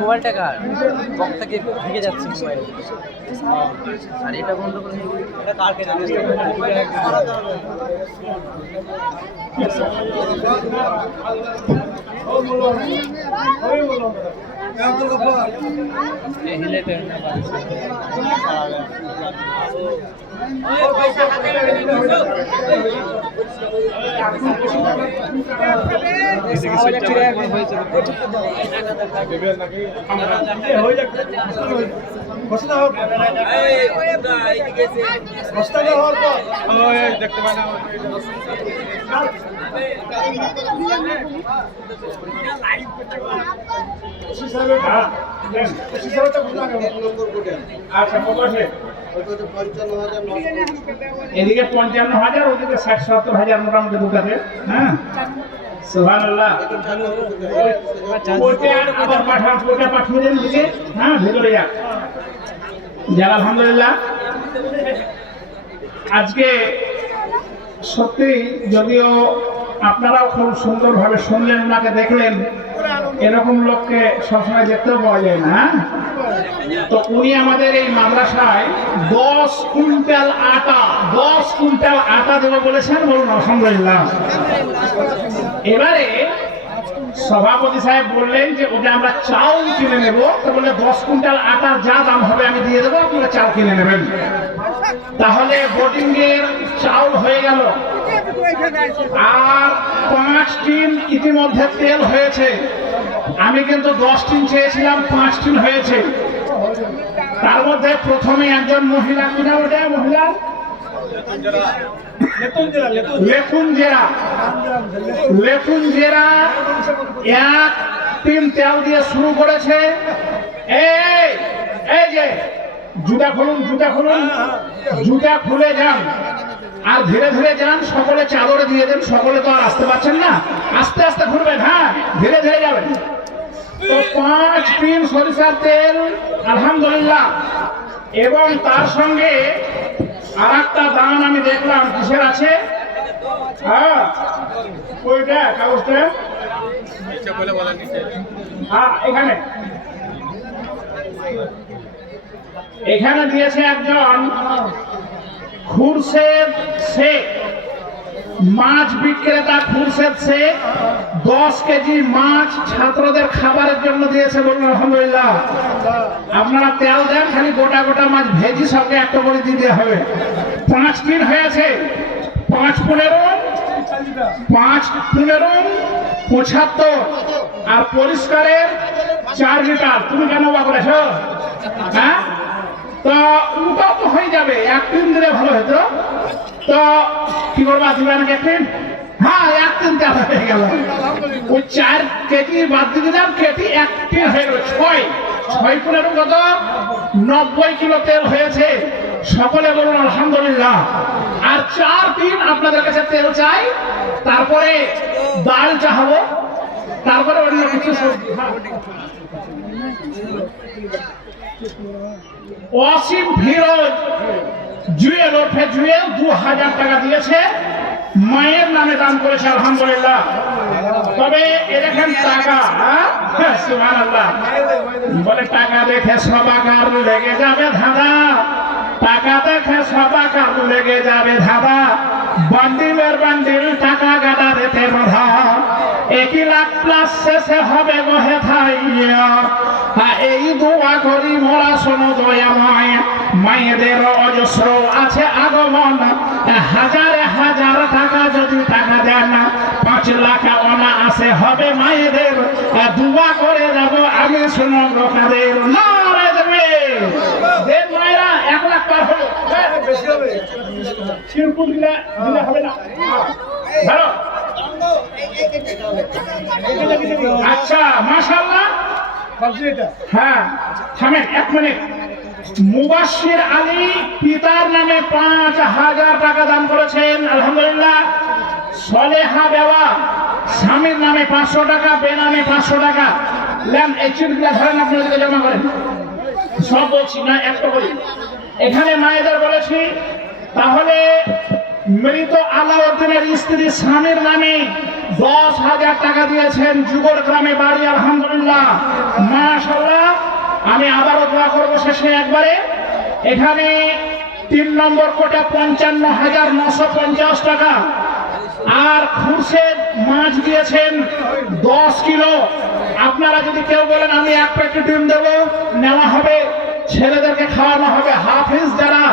মোবাইলটা কার বক্তাকে ভেঙে যাচ্ছে মোবাইল আর এটা বন্ধ করে এটা কার দেখতে পাই না এদিকে ৫৫,০০০ ওদিকে ৬০-৭০,০০০ মোটামুটি দুটাতে। হ্যাঁ সুবহানাল্লাহ। আবার পাঠিয়ে দেন দিকে। হ্যাঁ ভেতরে যাক। যাক আলহামদুলিল্লাহ। আজকে সত্যি যদিও আপনারাও খুব সুন্দরভাবে শুনলেন, ওনাকে দেখলেন, এরকম লোককে সবসময় দেখতেও পাওয়া যায় না। তো উনি আমাদের এই মাদ্রাসায় 10 কুইন্টাল আটা দেবো বলেছেন। বলুন আলহামদুলিল্লাহ। এবারে সভাপতি সাহেব বললেন যে ওটা আমরা চাউল কিনে নেব। তো বলে 10 কুইন্টাল আটার যা দাম হবে আমি দিয়ে দেবো, আপনারা চাল কিনে নেবেন। তাহলে বোর্ডিং এর চাউল হয়ে গেল। আর 5 টিন ইতিমধ্যে তেল হয়েছে। আমি কিন্তু 10 টিন চেয়েছিলাম, 5 টিন হয়েছে। তার মধ্যে প্রথমে একজন মহিলা, কিনা ওটা মহিলা লেপুন জেরা 1 টিন তেল দিয়ে শুরু করেছে। এই যে জুতা খুলুন, জুতা খুলে যান আর ধীরে ধীরে যান। সকলে চাদরে দিয়ে দেন, সকলে তো আর আসতে পারছেন না, আস্তে আস্তে ঘুরবেন। হ্যাঁ ধীরে ধীরে যাবেন। তো 5 টিন সরিষার তেল আলহামদুলিল্লাহ। এবং তার সঙ্গে আর একটা দান আমি দেখলাম, কিসের আছে? হ্যাঁ ওইটা কাগজটা, হ্যাঁ এখানে দিয়েছে একজন খুরশেদ শেখ, মাছ বিক্রেতা খুরশেদ শেখ। 10 কেজি মাছ ছাত্রদের খাবারের জন্য দিয়েছে। বলুন আলহামদুলিল্লাহ। আপনারা তেল দেন, খালি গোটা গোটা মাছ ভেজি সঙ্গে একটা করে দিতে হবে। 5 টিন হয়েছে। 5 15 75 আর পরিষ্কারের 4 লিটার। তুমি কেন বা করেছ? হ্যাঁ তো ওটাও তো হয়ে যাবে। 1 টিন দিলে ভালো হতো। তো কি করবা, দিবে নাকি 1 টিন? হ্যাঁ 1 টিন তেল হয়ে গেল। ওই 4 কেজি বাদ দিয়ে দিলাম, কেজি 1 টিন হয়ে গেল। 6 15 কত? 90 কিলো তেল হয়েছে। সকলে বলুন আলহামদুলিল্লাহ। আর 4 টিন আপনাদের কাছে তেল চাই, তারপরে ডাল চাহাবো, তারপরে অন্য কিছু সবজি। ওয়াসিম ফিরোজ জুয়েল ওরফে জুয়েল 2000 টাকা দিয়েছে, মায়ের নামে দান করেছে আলহামদুলিল্লাহ। তবে এ দেখেন টাকা, সুবহানাল্লাহ। বলে টাকা দেখে সবাকার লেগে যাবে ধাঁধা, টাকা দেখে সবাকার লেগে যাবে ধাঁধা। বান্ডিলের বান্ডিল টাকা গাদা দিতে বাধা, 1 লাখ প্লাস শেষে হবে গহে থাইয়া। এই দোয়া করি মোরা শোনো দয়াময়, মায়েদের অজস্র আছে আগমন। হাজারে হাজার টাকা যদি টাকা দেন, 5 লাখ অনায়াসে হবে মায়েদের। দোয়া করে যাব আমি শোনো লোকাদের। নারে দেবে দেন মায়েরা 1 লাখ পার হলো। বেশি হবে, শিরপুর দিলে হবে না। ধরো আচ্ছা মাশাআল্লাহ। হ্যাঁ থামেন 1 মিনিট। মুবাশশির আলী পিতার নামে 5000 টাকা দান করেছেন, আলহামদুলিল্লাহ। সলেহা বেওয়া স্বামীর নামে 500 টাকা, বেনামে 500 টাকা। লেন এই চিঠিগুলো ধরেন, আপনাদেরকে জমা করেন। সব বলছি না, একটা বলি। এখানে মায়েদের বলেছি, তাহলে মৃত আলাউদ্দিনের স্ত্রী স্বামীর নামে 10,000 টাকা দিয়েছেন, যুগর গ্রামে বাড়ি, আলহামদুলিল্লাহ মাশাআল্লাহ। আমি আবারও দোয়া করবো শেষে একবারে। এখানে 3 নম্বর কোটা 55,950 টাকা। আর খুরশেদ মাছ দিয়েছেন 10 কিলো। আপনারা যদি কেউ বলেন আমি 1 প্যাকেট ডিম দেবো, নেওয়া হবে, ছেলেদেরকে খাওয়ানো হবে। হাফেজ যারা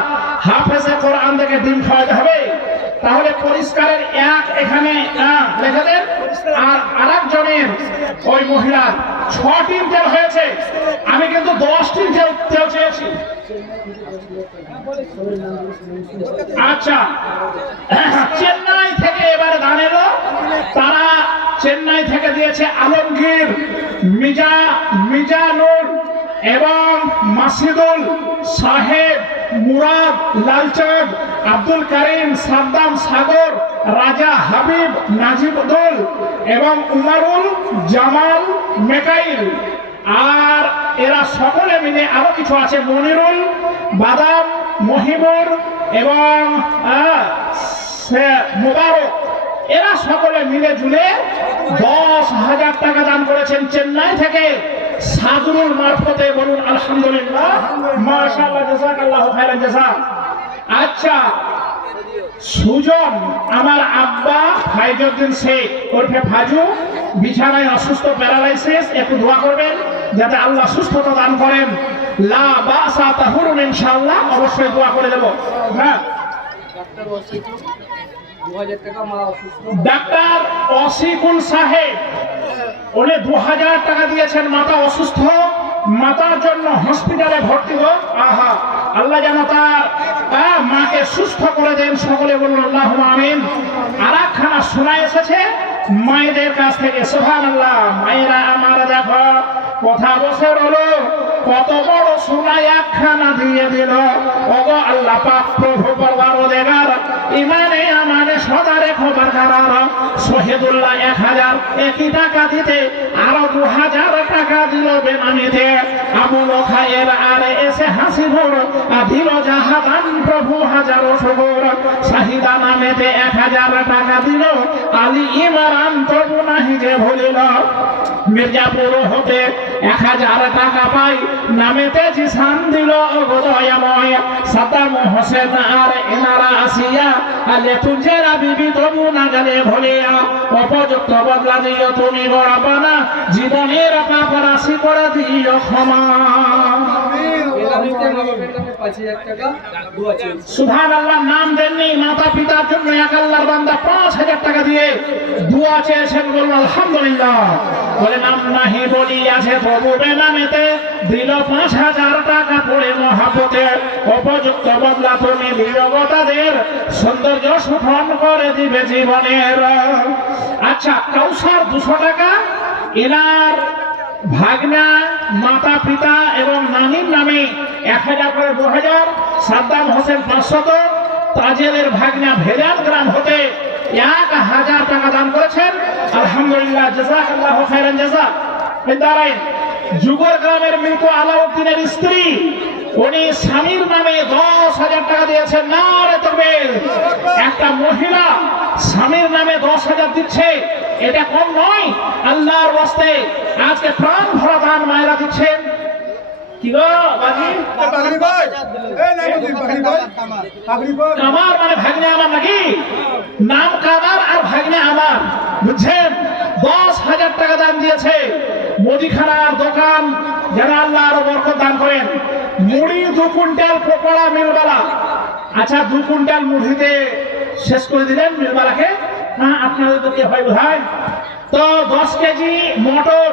হাফেজে কোরআন থেকে ডিম খাওয়াতে হবে। তাহলে পরিষ্কারের 1 এখানে লেখা দেন। আর আরেকজনের ওই মহিলার 6টি তেল হয়েছে। আমি কিন্তু 10টি তেল চেয়েছি। আচ্ছা চেন্নাই থেকে এবারে দান এলো। তারা চেন্নাই থেকে দিয়েছে আলমগীর, মিজানুর এবং মাসিদুল, সাহেব, মুরাদ, লালচাঁদ, আব্দুল করিম, সাদ্দাম, সাগর, রাজা, হাবিব, নাজিবুল এবং উমারুল জামাল, মেকাইল। আর এরা সকলে মিলে আরো কিছু আছে, মনিরুল, বাদাম, মহিবুর এবং মুবারক। এরা সকলে মিলে জুলে 10,000 টাকা দান করেছেন চেন্নাই থেকে সাদরুল মারফতে। বলুন আলহামদুলিল্লাহ, মাশাআল্লাহ, জাযাকাল্লাহু খাইরান জাযা। আচ্ছা সুজন, আমার আব্বা ফাইজউদ্দিন শেখ ওরফে ফাজু, বিছানায় অসুস্থ, প্যারালাইসিস। একটু দোয়া করবেন যাতে আল্লাহ সুস্থতা দান করেন। লা বাসা তাহুরুন ইনশাআল্লাহ, অবশ্যই দোয়া করে দেব। হ্যাঁ ডাক্তার অসিকুল সাহেব উনি 2000 টাকা দিয়েছেন, মাতা অসুস্থ, মাতার জন্য হসপিটালে ভর্তি হোক। আহা, আল্লাহ যেন তার মাকে সুস্থ করে দেন। সকলে বলুন আল্লাহুম্মা আমিন। আরেকখানা শোনা এসেছে মায়েদের কাছ থেকে, সুবহানাল্লাহ। মায়েরা আমার দেখো কথা বসে রলো, কত বড় সোনা একখানা দিয়ে দিল। ওগো আল্লাহ পাক প্রভু পরওয়ারদিগার, ইমানে আমানে সদা রেখো বরকরার। শহীদুল্লাহ 1000 একই টাকা দিতে আরো 2000 টাকা দিল বেনামিতে। আমল খায়ের আর এসে হাসি ভোর দিল জাহাদান প্রভু হাজারো শুকর। শাহিদা নামেতে 1000 টাকা দিল, আলী ইমরান প্রভু নাহি যে ভুলিল। মির্জাপুর হতে 1000 টাকা পাই, নামেতে জিসান দিল দয়াময়। সাদ্দাম হোসেন আর এনারা আসিয়া আলে তুজেরা বিবি তবু না গেলে ভুলিয়া। উপযুক্ত বদলা দিও তুমি গড়াবানা, জীবনের পাপ রাশি করে দিও ক্ষমা। সুবহানাল্লাহ। নাম দেননি, মাতা পিতার জন্য এক আল্লাহর বান্দা 5000 টাকা দিয়ে দোয়া চেয়েছেন। বলুন আলহামদুলিল্লাহ। বলে নাম নাহি বলিয়াছে তবু বেনামেতে দিল 5000 টাকা পড়ে মহাপতে। উপযুক্ত বদলা তুমি দিও তাদের, সৌন্দর্য সুফল করে দিবে জীবনের। আচ্ছা কাউসার 200 টাকা, এনার ভাগনা, মাতা পিতা এবং নানির নামে 1000 করে 2000। সাদ্দাম হোসেন 500, তাজেলের ভাগনা ভেজাল গ্রাম হতে 1000 টাকা দান করেছেন, আলহামদুলিল্লাহ, জাযাকাল্লাহু খাইরান জাযা। দাঁড়াইন, যুগর গ্রামের মৃত আলাউদ্দিনের স্ত্রী উনি স্বামীর নামে 10,000 টাকা দিয়েছেন। নারে তাকবীর। একটা মহিলা স্বামীর নামে 10,000 দিচ্ছে, এটা কম নয়। আল্লাহর ওয়াস্তে আজকে প্রাণ ভরা দান মায়েরা দিচ্ছেন। কি গো বাজি, কামার মানে ভাগ্নে আমার নাকি? নাম কামার আর ভাগ্নে আমার, বুঝছেন? 10,000 টাকা দান দিয়েছে। মুদিখানার দোকান যেন আল্লাহ আরো বরকত দান করেন। মুড়ি 2 কুইন্টাল, পকোড়া মিলবালা। আচ্ছা 2 কুইন্টাল মুড়িতে শেষ করে দিলেন মিলবালাকে। হ্যাঁ আপনাদের তো কি হয় ভাই? তো 10 কেজি মটর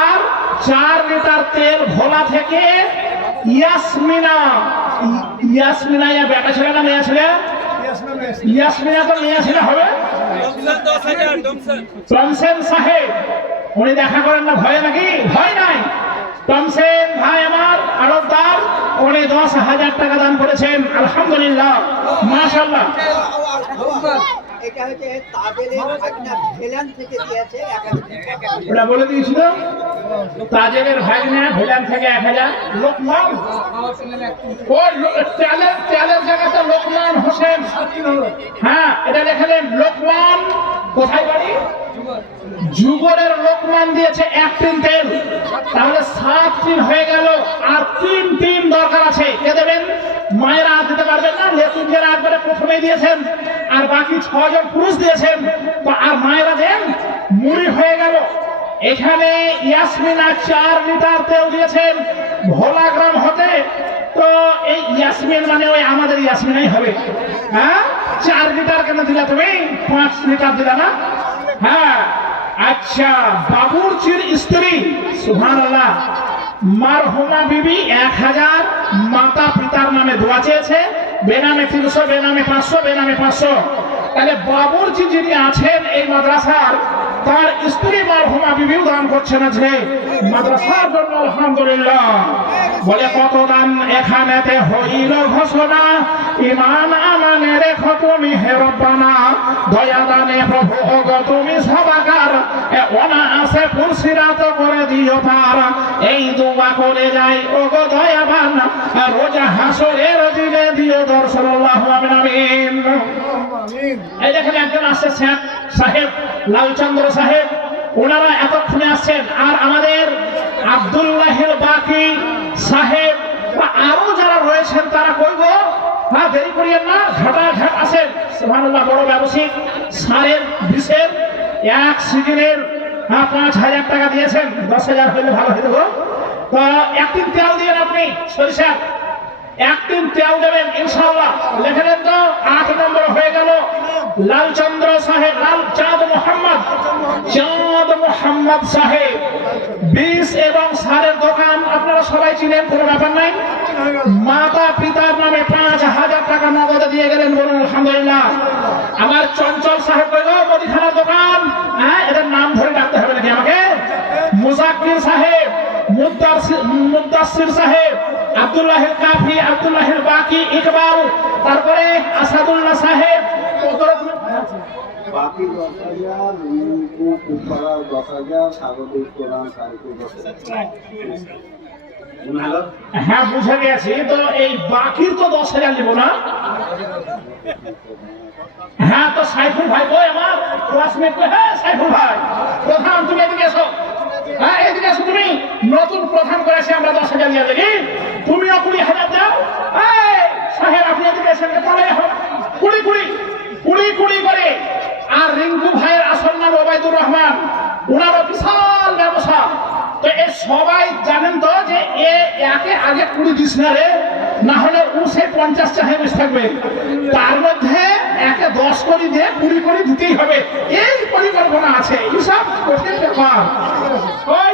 আর 4 লিটার তেল ভোলা থেকে ইয়াসমিনা বেটা ছেলে না মেয়ে ছেলে? ইয়াসমিনা তো মেয়ে ছেলে হবে। টমসেন সাহেব উনি দেখা করেন না ভয় নাকি? ভয় নাই। টমসেন ভাই আমার আড়তদার, উনি 10,000 টাকা দান করেছেন। আলহামদুলিল্লাহ, মাশাআল্লাহ। এটা হচ্ছে তাজেলের ভাগনা ভেলান থেকে দিয়েছে 1000 ওটা বলে দিয়েছিল, তাজেলের ভাগনা ভেলান থেকে 1000। লোকমান তেলের জায়গাতে লোকমান হোসেন, হ্যাঁ এটা লেখালেন লোকমান। কোথায় বাড়ি? যুগলের লোকমান দিয়েছে 1 টিন তেল, তাহলে 7 টিন হয়ে গেল। আর 3 টিন দরকার আছে, কে দেবেন? মায়েরা হাত দিতে পারবেন না, লেতুনদের একবারে প্রথমেই দিয়েছেন, আর বাকি 6 জন পুরুষ দিয়েছেন, তো আর মায়েরা দেন, মুড়ি হয়ে গেল। এখানে ইয়াসমিনা 4 লিটার তেল দিয়েছেন ভোলা গ্রাম হতে। তো এই ইয়াসমিন মানে ওই আমাদের ইয়াসমিনাই হবে। হ্যাঁ, 4 লিটার কেন দিলা তুমি? 5 লিটার দিলা না? হ্যাঁ, আচ্ছা। বাবুরচির স্ত্রী সুবহানাল্লাহ মারহুমা বিবি 1000 মাতা পিতার নামে দোয়া চেয়েছে, বেনামে 300, বেনামে 500, বেনামে 500। তাহলে বাবুরচি যিনি আছেন এই মাদ্রাসার, তার স্ত্রী মারহুমা বিবিও দান করছেন আজকে মাদ্রাসার জন্য। আলহামদুলিল্লাহ। বলে কত দান এখানেতে হইল ঘোষণা, ইমান আমানে রেখো তুমি হে রব্বানা, দয়া দানে প্রভু ওগো তুমি সবাকার, অনায়াসে পুরসিরাত করে দিও পার, এই দোয়া করে যাই ওগো দয়াবান, রোজা হাসরের দিনে দিও দর্শন। আল্লাহু আমিন। এই দেখেন একজন আসছে শেখ সাহেব, লালচন্দ্র সাহেব, ওনারা এতক্ষণে আসছেন। আর আমাদের আব্দুল্লাহিল বাকি সাহেব বা আরো যারা রয়েছেন তারা কইব, হ্যাঁ দেরি করিয়েন না, ঝাঁটাঝাঁট আসেন। সুবহানাল্লাহ, বড় ব্যবসায়িক সারের বিষের 1 সিজনের 5,000 টাকা দিয়েছেন। 10,000 হলে ভালো হয়ে দেবো। তো 1 টিন তেল দিবেন আপনি, সরিষা 1 টিন তেল দেবেন ইনশাআল্লাহ। লেখেন তো 8 নম্বর হয়ে গেল লালচন্দ্র সাহেব, চাঁদ মোহাম্মদ সাহেব। 20 এবং সারের দোকান আপনারা সবাই চিনেন, কোনো ব্যাপার নাই। মাতা পিতার নামে 5,000 টাকা নগদে দিয়ে গেলেন, বলুন আলহামদুলিল্লাহ। আমার চঞ্চল সাহেব কইল মুদিখানার দোকান, হ্যাঁ এদের নাম ধরে ডাকতে হবে নাকি আমাকে? মুজাক্কির সাহেব, মুদাসসির সাহেব, আব্দুল্লাহিল কাফি, আব্দুল্লাহিল বাকি, ইকবাল, তারপরে আসাদুল্লাহ সাহেব। বাকি 10,000, রিঙ্কু কুপারা 10,000, স্বাগতিক প্রধান সাইকুল 10,000। হ্যাঁ বুঝে গেছি। তো এই বাকির তো 10,000 নিব না? হ্যাঁ, তো সাইফুল ভাই কই আমার ক্লাসমেট কই? হ্যাঁ সাইফুল ভাই, প্রধান তুমি এদিকে এসো। হ্যাঁ এদিকে এসো, তুমি নতুন প্রধান করেছে, আমরা 10,000 দিয়ে দেখি, তুমিও 20,000 দাও। এই সাহেব আপনি এদিকে এসে তাহলে 20 করে। আর রিঙ্কু ভাইয়ের আসল নাম ওবায়দুর রহমান, ওনারও বিশাল ব্যবসা। তো এ সবাই জানেন তো যে একে আগে 20 দিস না রে, না হলে ও সে 50 চাহে বেশ থাকবে। তার মধ্যে একে 10 করে দিয়ে 20 করে দিতেই হবে, এই পরিকল্পনা আছে। এইসব কঠিন ব্যাপার। ওই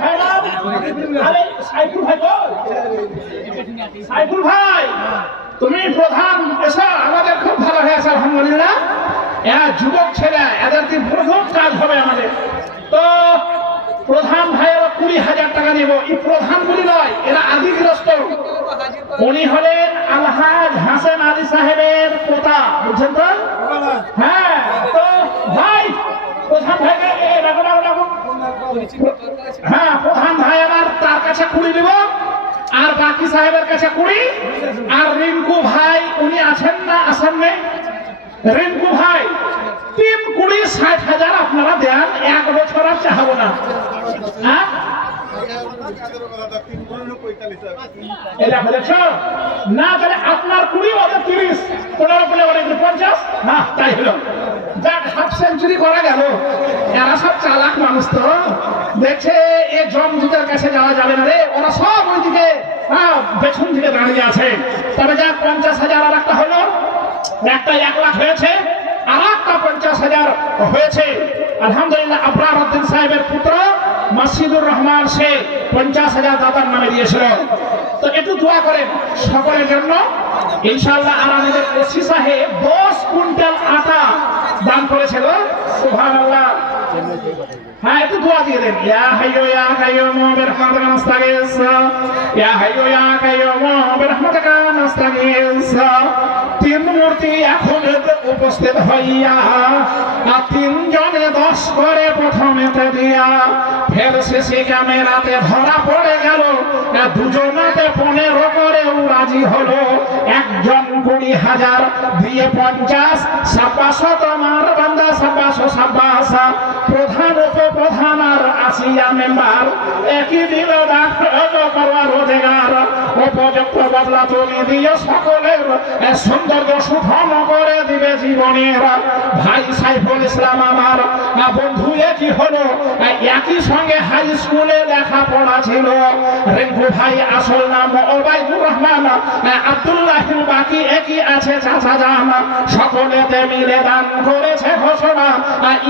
ভাইরা, আরে সাইফুল ভাই কই? সাইফুল ভাই তুমি প্রধান এসো, আমাদের খুব ভালো হয়েছে আলহামদুলিল্লাহ। এরা যুবক ছেলে, এদেরকে প্রথম কাজ হবে আমাদের। তো প্রধান ভাইয়েরা 20,000 টাকা নেব। এই প্রধানগুলি নয়, এরা আদিগ্রস্ত। উনি হলেন আলহাজ হাসান আলী সাহেবের পোতা, বুঝছেন তো? হ্যাঁ, তো ভাই প্রধান ভাইকে হ্যাঁ প্রধান ভাই আমার, তার কাছে 20 নিব, আর বাকি সাহেবের কাছে 20। আর রিঙ্কু ভাই উনি আছেন না? আসেন নেই? রিঙ্কু ভাই 3 20 60,000 আপনারা দেন, 1 বছর আর চাহাবো না। হ্যাঁ এটা বলেছ না? তাহলে আপনার 20, ওদের 30, 15 বলে ওদের 50। হ্যাঁ তাই হলো, যাক হাফ সেঞ্চুরি করা গেল। এরা সব চালাক মানুষ, তো দেখছে এ জমদূতের কাছে যাওয়া যাবে না রে, ওরা সব ওইদিকে পেছন দিকে দাঁড়িয়ে আছে। তবে যাক 50,000 আর একটা হলো, একটা 1 লাখ হয়েছে, আর একটা 50,000 হয়েছে। আলহামদুলিল্লাহ। আবরার উদ্দিন সাহেবের পুত্র মাসিদুর রহমান সে 50,000 দাদার নামে দিয়েছিল। তো একটু দোয়া করেন সকলের জন্য ইনশাআল্লাহ। আর আমাদের ওসি সাহেব 10 কুইন্টাল আটা করেছিল। সুবহানাল্লাহ। হ্যাঁ, একটু দোয়া দিয়ে দেন। ইয়া হাইয়ু ইয়া কাইয়ুম বিরহমাতিকা নাস্তাগীস, ইয়া হাইয়ু ইয়া কাইয়ুম বিরহমাতিকা নাস্তাগীস। তিন মূর্তি এখন উপস্থিত হইয়া তিনজনে 10 করে প্রথমেতে দিয়া ফের শেষে ক্যামেরাতে ধরা পড়ে গেল দুজনাতে 15 করেও রাজি হলো। একজন 20,000 দিয়ে 50, 57 তোমার বান্দা, 57 প্রধান উপপ্রধান আর 80 মেম্বার একই দিল করার রোজগার। উপযুক্ত বদলা তুমি দিয়ে সকলের সৌন্দর্য সুধম করে দিবে জীবনের। ভাই সাইফুল ইসলাম আমার বন্ধু একই হলো, একই সঙ্গে হাই স্কুলে লেখাপড়া ছিল। রিঙ্কু ভাই আসল নাম ওবাইদুর রহমান, আব্দুল্লাহ বাকি একই আছে চাচা জান। সকলেতে মিলে দান করেছে ঘোষণা,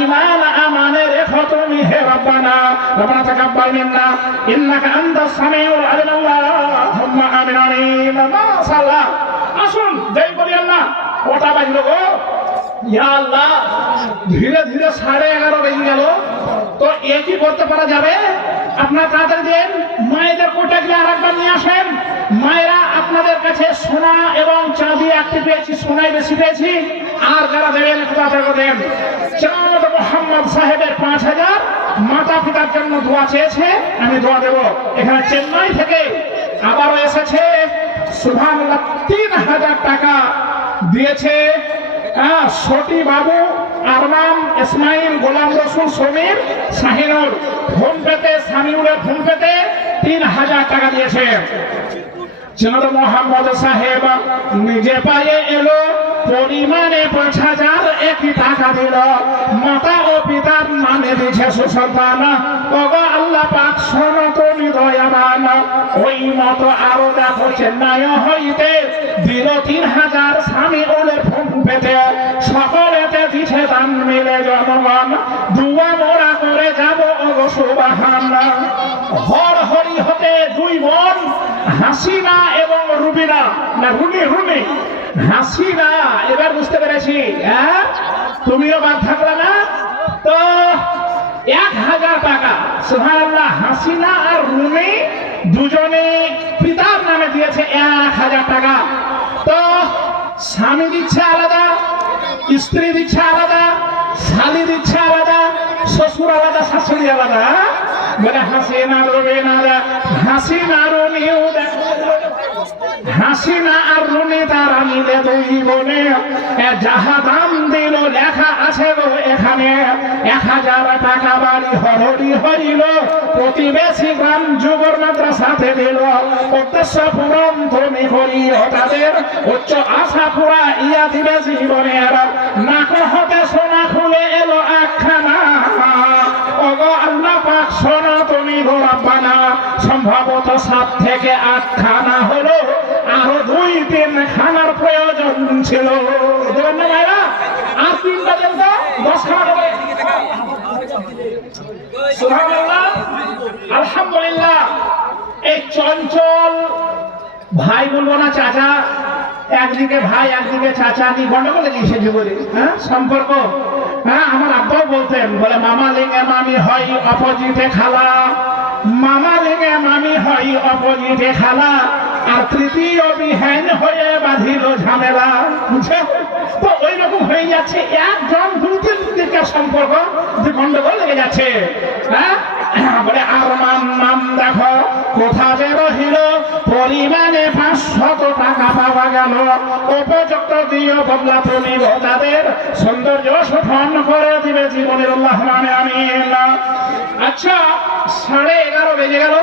ইমান আমানে রেখো তুমি হে রব্বানা। রব্বানা তাকাব্বাল মিন্না ইন্নাকা আনতাস সামিউল আলিম। আল্লাহুম্মা আমিন আমিন। মাশাআল্লাহ। আসুন দেই বলি আল্লাহ। কটা বাজলো গো? ইয়া আল্লাহ, ধীরে ধীরে 11:30 বেজে গেল। তো একই করতে পারা যাবে? আপনারা তাড়াতাড়ি দেন, মায়েদের কোটাগুলো আরেকবার নিয়ে আসেন। মায়েরা আপনাদের কাছে সোনা এবং চাঁদি একটি পেয়েছি, সোনাই বেশি পেয়েছি। আর যারা দেবেন তাড়াতাড়ি দেন। চাঁদ মোহাম্মদ সাহেবের 5,000 মাতা পিতার জন্য দোয়া চেয়েছে, আমি দোয়া দেব। এখানে চেন্নাই থেকে আবারও এসেছে, সুবহানাল্লাহ, 3,000 টাকা দিয়েছে সটি বাবু, আরমান, ইসমাইল, গোলাম রসুল, সমীর, শাহিনুর। ফোন পেতে, সামিউলের ফোন পেতে 3,000 টাকা দিয়েছে। চাঁদ মোহাম্মদ সাহেব নিজে পায়ে এলো, পরিমাণে 5,000 একই টাকা দিল। মাতা ও পিতার নামে দিয়েছে সুসন্তান। ওগো আল্লাহ পাক শোনো তুমি দয়াবান। ওই মতো আরো দেখো চেন্নাই হইতে দিল 3,000 সামিউলের ফোন পেতে। সকলেতে দিছে দান মিলে জনগণ, দুয়া মোরা করে যাব ওগো সুবহানাল্লাহ। হর হরি হতে 2 বোন হাসিনা এবং রুবিনা, না রুনি হাসিনা। এবার বুঝতে পেরেছি, হ্যাঁ তুমিও বাদ থাকলে না। তো 1,000 টাকা সুবহানাল্লাহ হাসিনা আর রুমি দুজনে পিতার নামে দিয়েছে 1,000 টাকা। তো স্বামী দিচ্ছে আলাদা, স্ত্রী দিচ্ছে আলাদা, শালি দিচ্ছে আলাদা, শ্বশুর আলাদা, শাশুড়ি আলাদা। বলে হাসিনা রুবিনা, হাসিনা রুনিও হাসিনা আর রুনি তারা মিলে 2 বোনে যাহা দাম দিল লেখা আছে গো এখানে। 1,000 টাকা বাড়ি হরড়ি হইল, প্রতিবেশী গ্রাম যুগর মাদ্রাসাতে দিল। উদ্দেশ্য পূরণ তুমি করিও তাদের, উচ্চ আশা পুরা ইয়া দিবে জীবনের। নাক হতে সোনা খুলে এলো একখানা, ওগো আল্লাহ পাক শোনো তুমি গো রব্বানা। সম্ভবত 7 থেকে 8 খানা হলো, আরো 2-3 খানার প্রয়োজন ছিল। ভাইরা আর 3টা দেন তো 10 খানা হবে। সুবহানাল্লাহ, আলহামদুলিল্লাহ। এই চঞ্চল ভাই বলবো না চাচা, একদিকে ভাই একদিকে চাচা, আমি গন্ডগোল লেগেছে জীবনে, হ্যাঁ সম্পর্ক। হ্যাঁ আমার আব্বাও বলতেন, বলে মামা লিঙ্গে মামি হয় অপোজিটে খালা, মামা লিঙ্গে মামি হয় অপোজিটে খালা, আর তৃতীয় বিহীন হয়ে বাঁধিল ঝামেলা। বুঝছে? তো ওই রকম হয়ে যাচ্ছে, একজন 2-3 দিকের সম্পর্ক গন্ডগোল লেগে যাচ্ছে। হ্যাঁ বলে আর নাম দেখো কোথা যে রহিল, পরিমাণে 500 টাকা পাওয়া গেল। উপযুক্ত দিয়ে বদলা তুমি তাদের সৌন্দর্য শোধন করে দিবে জীবনের। আল্লাহুম্মা আমিন। আচ্ছা 11:30 বেজে গেল।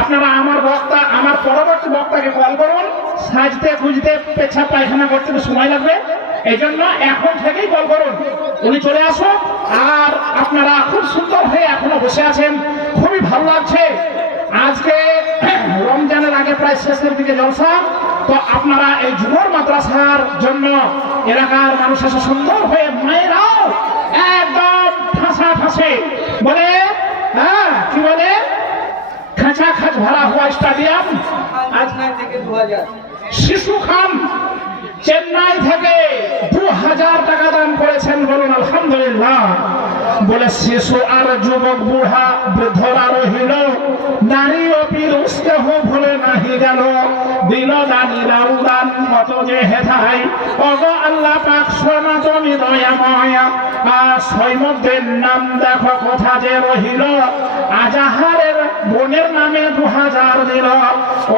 আপনারা আমার বক্তা, আমার পরবর্তী বক্তাকে কল করুন। সাজতে খুঁজতে পেছাব পায়খানা করতে সময় লাগবে, এই জন্য এখন থেকেই কল করুন, উনি চলে আসুন। আর আপনারা খুব সুন্দর হয়ে এখনো বসে আছেন, খুবই ভালো লাগছে। আজকে রমজানের আগে প্রায় শেষের দিকে জলসা। তো আপনারা এই যুবর মাদ্রাসার জন্য এলাকার মানুষ এসে সুন্দর হয়ে, মায়েরাও একদম ফাঁসে বলে, হ্যাঁ কি বলে, খাঁচা খাঁচ ভরা হুয়া স্টেডিয়াম। আজ থেকে 2000 শিশু খান চেন্নাই থেকে 2,000 টাকা দান করেছেন, বলুন আলহামদুলিল্লাহ। বলে শিশু আর যুবক বুড়া বৃদ্ধরা রহিল, নারী ও পুরুষ কেহ ভুলে নাহি গেল, দিল দানিরা উদান মত যে হেথাই, অগ আল্লাহ পাক সনাতনী দয়াময়। আর সৈমদের নাম দেখো কথা যে রহিল, আজাহারের বোনের নামে 2000 দিল,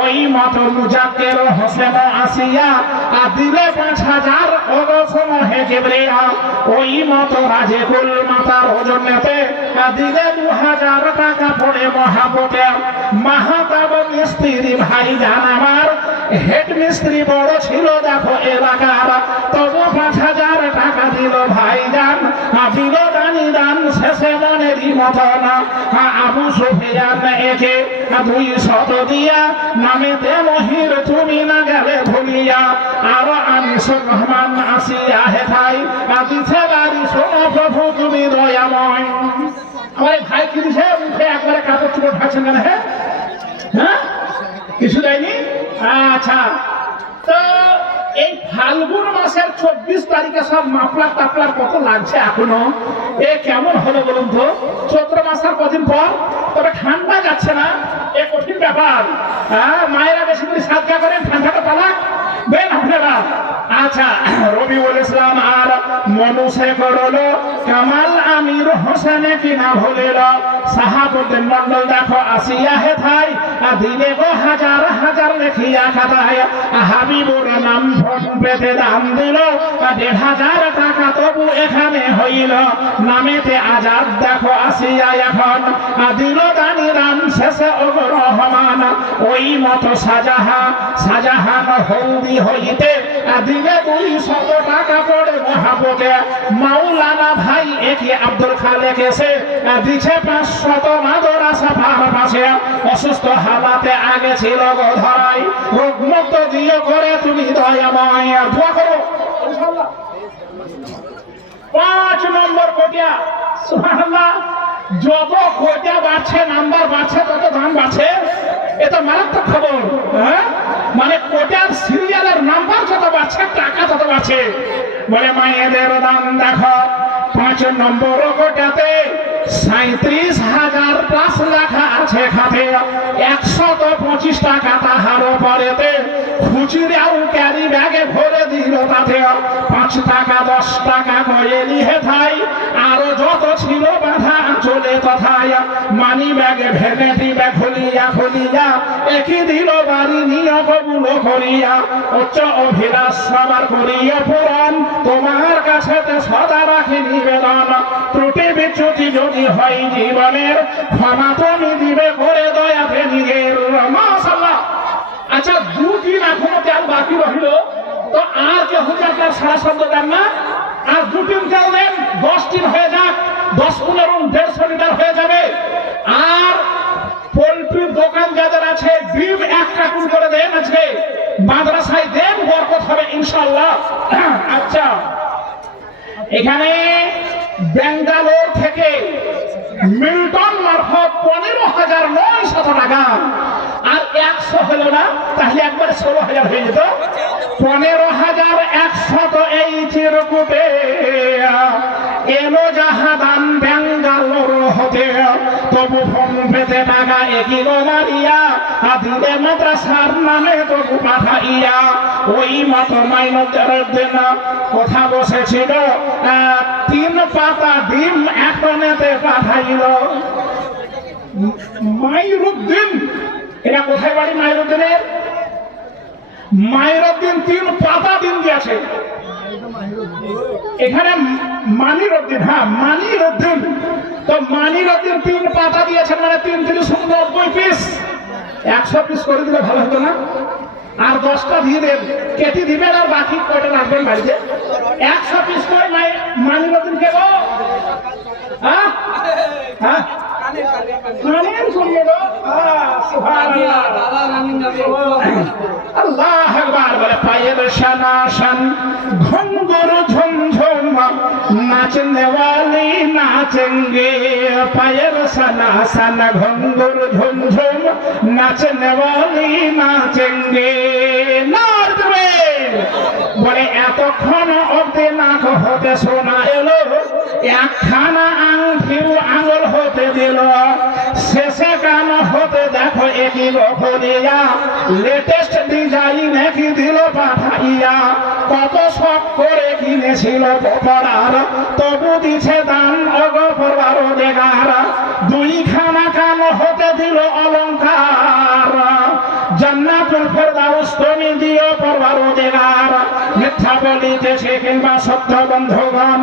ওই মত মুজাক্কের হোসেন আসিয়া আর দিলে 5000 অগসম হে কিবরিয়া, ওই মত রাজে কুল মাতার ওজনেতে দিলে 2000 টাকা পড়ে মহাপতে। মাহাতাব মিস্ত্রি ভাই জান আমার, হেড মিস্ত্রি বড় ছিল দেখো এলাকার, তবু 5000 টাকা দিল ভাই জান, দিল দানি দান শেষে মনেরই মতন। আবু সুফিয়ান একে 200 দিয়া, নামেতে মহির তুমি না গেলে ভুলিয়া, আর আনিসুর রহমান আসিয়া হেথাই দিছে বাড়ি, শোনো প্রভু তুমি দয়াময়। আমার ভাই কি দিছে, মুখে একবারে কাপড় চুপড় থাকছেন কেন? হ্যাঁ, কিছু দেয়নি? আচ্ছা, তো এই ফাল্গুন মাসের 24 তারিখে সব মাফলার টাফলার কত লাগছে এখনো, এ কেমন হলো বলুন তো? চৈত্র মাসের কদিন পর, তবে ঠান্ডা যাচ্ছে না, এ কঠিন ব্যাপার। মায়েরা বেশি করে সাদকা করেন, ঠান্ডাটা পালাক বেন আপনারা। আচ্ছা, রবিউল ইসলাম আর মনুষে করল, কামাল আমির হোসেনে কিনা ভুলিল, সাহাবুদ্দিন মন্ডল দেখো আসিয়া হেথাই দিলে গো 1000 লেখিয়া খাতায়, হাবিবুর নাম ফোন পেতে দাম দিল, 1500 টাকা তবু এখানে হইল, নামেতে আজাদ দেখো আসিয়া এখন দিল দানি রাম শেষে ওগো রহমান, ওই মতো শাহজাহান হৌদি হইতে দিলে 200 টাকা পড়ে মহাপতে। মাওলানা ভাই একে আব্দুল খালেক এসে দিছে 500 মাদ্রাসা পাশে, অসুস্থ হালাতে আগে ছিল গো ধরাই, রোগমুক্ত দিয়ে করে তুমি দয়াময়। দোয়া করো ইনশাআল্লাহ। 5 নম্বর কোটিয়া, সুবহানাল্লাহ। যত কোটিয়া বাড়ছে, নাম্বার বাড়ছে, তত দাম বাড়ছে, এটা মারাত্মক খবর। হ্যাঁ, মানে কোটার সিরিয়ালের নাম্বার যত বাড়ছে, টাকা তত বাড়ছে। বলে মায়েদের দাম দেখো 5 নম্বর কোটাতে 37,000 প্লাস লেখা আছে খাতে, 125 টাকা তাহার পরেতে খুচরাও ক্যারি ব্যাগে ভরে দিল, তাতে 5 টাকা 10 টাকা করে নিয়ে থাই, আরো যত ছিল বাধা চলে তথায়, মানি ব্যাগে ভেঙে দিবে খুলিয়া একই দিল বাড়ি নিয়ে কবুল করিয়া, উচ্চ অভিলাষ সবার করিয়া পূরণ, তোমার কাছে সদা রাখি নিবেদন, ত্রুটি বিচ্যুতি যদি হয় জীবনের, ক্ষমা তুমি দিবে করে দয়াতে নিজের। মাশাআল্লাহ। আচ্ছা, 2 দিন এখনো তেল বাকি রহিল, তো আর কেউ আপনার সারা শব্দ দেন না, আর 2 দিন তেল দেন, 10 দিন হয়ে যাক, 10 15 150 লিটার হয়ে যাবে। আর পোল্ট্রির দোকান যাদের আছে, ডিম 1 কার্টুন করে দেন, আজকে মাদ্রাসায় দেন, বরকত হবে ইনশাআল্লাহ। আচ্ছা, এখানে বেঙ্গালোর থেকে মিল্টন মারফত 15,900 টাকা, আর 100 হলো না, তাহলে একবারে 16,000 হয়ে যেত। 15,100 এই চিরকুটে এলো জাহাদান বেঙ্গালোর হতে, তবু ফোন পেতে টাকা একই মারিয়া দিলে মাদ্রাসার নামে তবু পাঠাইয়া, ওই মতো মাইনুদ্দিনের দিন কথা বসেছিল, 3 পাতা ডিম এখনেতে পাঠাইল। মাইনুদ্দিন, এটা কোথায় বাড়ি মাইনুদ্দিনের? মাইনুদ্দিন 3 পাতা ডিম দিয়েছে। এখানে মানিরুদ্দিন, হ্যাঁ মানিরুদ্দিন, তো মানিরুদ্দিন 3 পাতা দিয়েছেন, মানে 3 × 90 পিস, 100 পিস করে দিলে ভালো হতো না? আর 10টা দিয়ে দেন, কেটে দিবেন, আর বাকি কয়টা রাখবেন বাড়িতে। 100 পিস করে মানিরুদ্দিন কে গো? হ্যাঁ হ্যাঁ, আল্লাহ আকবার। বলে পায়ের শানাশান ঘুঙ্গুর ঝুমঝুম নাচনে ওয়ালি নাচেঙ্গে, পায়ের শানাশান ঘুঙ্গুর ঝুমঝুম নাচনে ওয়ালি নাচেঙ্গে। নাচ দেবে বলে এতক্ষণ অব্দি নাক হতে শোনা এলো, একখানা আংটির আঙুল হতে দিল, শেষে কান হতে দেখো একই গখরিয়া, লেটেস্ট ডিজাইন একই দিল পাঠাইয়া, কত শখ করে কিনেছিল পরার, তবু দিছে দান অগপরবার দেগার, দুইখানা কান হতে দিল অলংকার, জান্নাতুল ফেরদাউস তুমি দিও পরবার দেগার। মিথ্যা বলিতেছে কিংবা সত্য বন্ধুগণ,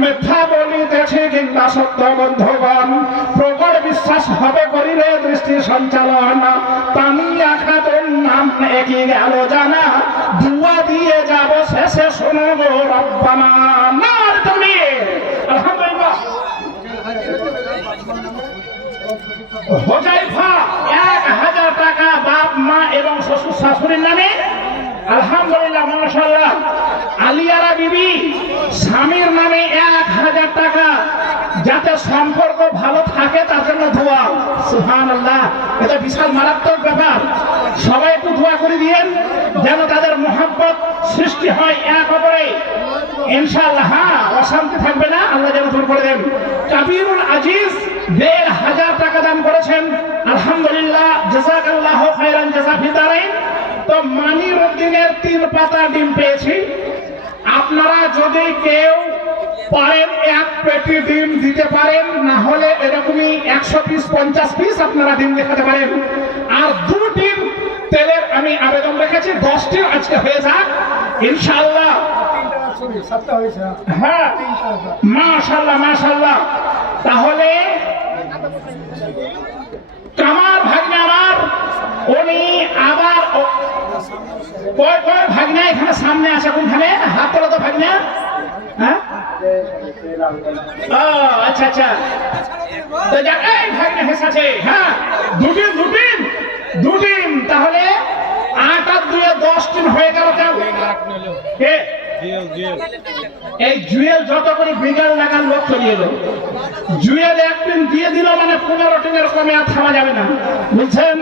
মিথ্যা বলিতেছে কিংবা সত্য বন্ধুগণ, প্রকট বিশ্বাস হবে করিলে দৃষ্টি সঞ্চালন, তামিয়া খাতুন নাম একই গেল জানা, দুয়া দিয়ে যাব শেষে শুনবো রব্বানা। নার তুমি আলহামদুলিল্লাহ। হোজাইফা 1000 টাকা বাপ মা এবং শ্বশুর শাশুড়ির নামে, আলহামদুলিল্লাহ মাশাআল্লাহ। আলিয়ারা বিবি স্বামীর নামে 1000 টাকা, যাতে সম্পর্ক ভালো থাকে তার জন্য দোয়া। সুবহানাল্লাহ, এটা বিশাল মারাত্মক ব্যাপার। সবাই একটু দোয়া করে দিয়েন যেন তাদের মহব্বত সৃষ্টি হয় এক অপরে, ইনশাআল্লাহ। হ্যাঁ, অশান্তি থাকবে না, আল্লাহ যেন দূর করে দেন। কাবিরুল আজিজ 1500 টাকা দান করেছেন, আলহামদুলিল্লাহ, জাযাকাল্লাহু খাইরান জাযা ফি দারাইন। তো মানিরউদ্দিনের 3 পাতা ডিম পেয়েছি। আপনারা যদি কেউ পারেন 1 পেটি ডিম দিতে পারেন, না হলে এরকমই 100 পিস 50 পিস আপনারা ডিম দেখাতে পারেন। আর 2 ডিম তেলের আমি আবেদন রেখেছি, 10টি আজকে হয়ে যাক ইনশাআল্লাহ। হ্যাঁ, মাশাআল্লাহ মাশাআল্লাহ। তাহলে কামার ভাগ্নে আমার, উনি আবার কয় কয় ভাগ্নে এখানে সামনে আছে, কোনখানে হাত তোলা তো ভাগ্নে? হ্যাঁ, আচ্ছা আচ্ছা, তো যাক এই ভাগ্নে হেসেছে। হ্যাঁ, দুটি তাহলে 8 আর 2 10 দিন হয়ে গেল। কে এই জুয়েল যত করে বিগাল লাগার লোক চলে এলো, জুয়েল 1 দিন দিয়ে দিল মানে 15 দিনের কমে আর থামা যাবে না, বুঝছেন?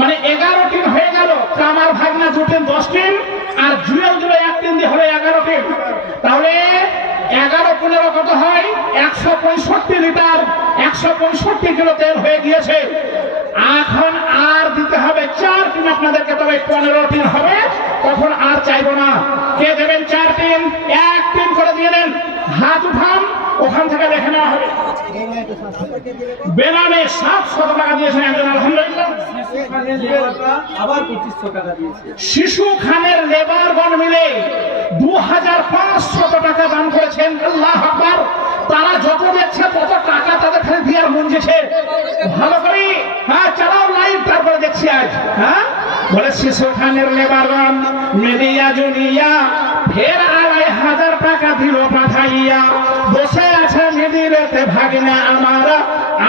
মানে 11 দিন হয়ে গেল। কামার ভাগনা 2 দিন 10 দিন, আর জুয়েল দিল 1 দিন দিয়ে হলো 11 দিন। তাহলে 11 15 কত হয়? 165 লিটার, 165 কিলো তেল হয়ে গিয়েছে। এখন আর দিতে হবে 4 দিন আপনাদেরকে, তবে 15 দিন হবে, তখন আর চাইবো না। কে দেবেন 4 দিন? 1 দিন করে দিয়ে দেন। হাত উঠান, ওখান থেকে দেখে নেওয়া হবে। বেনামে 700 টাকা দিয়েছেন একজন, আলহামদুলিল্লাহ। আবার 2500 টাকা দিয়েছে। শিশু খানের লেবারগণ মিলে 2500 টাকা দান করেছেন। আল্লাহু আকবার। তারা যত দেখছে তত টাকা তাদের খালি দিয়ার মন যেছে। ভালো করে হ্যাঁ চালাও লাইভ, তারপরে দেখছি আজ। হ্যাঁ, বলে শিশু খানের লেবারগণ মিলিয়া জুলিয়া ফের 2500 টাকা দিল পাঠাইয়া, বসে আছে মেদিরেতে ভাগনা আমার,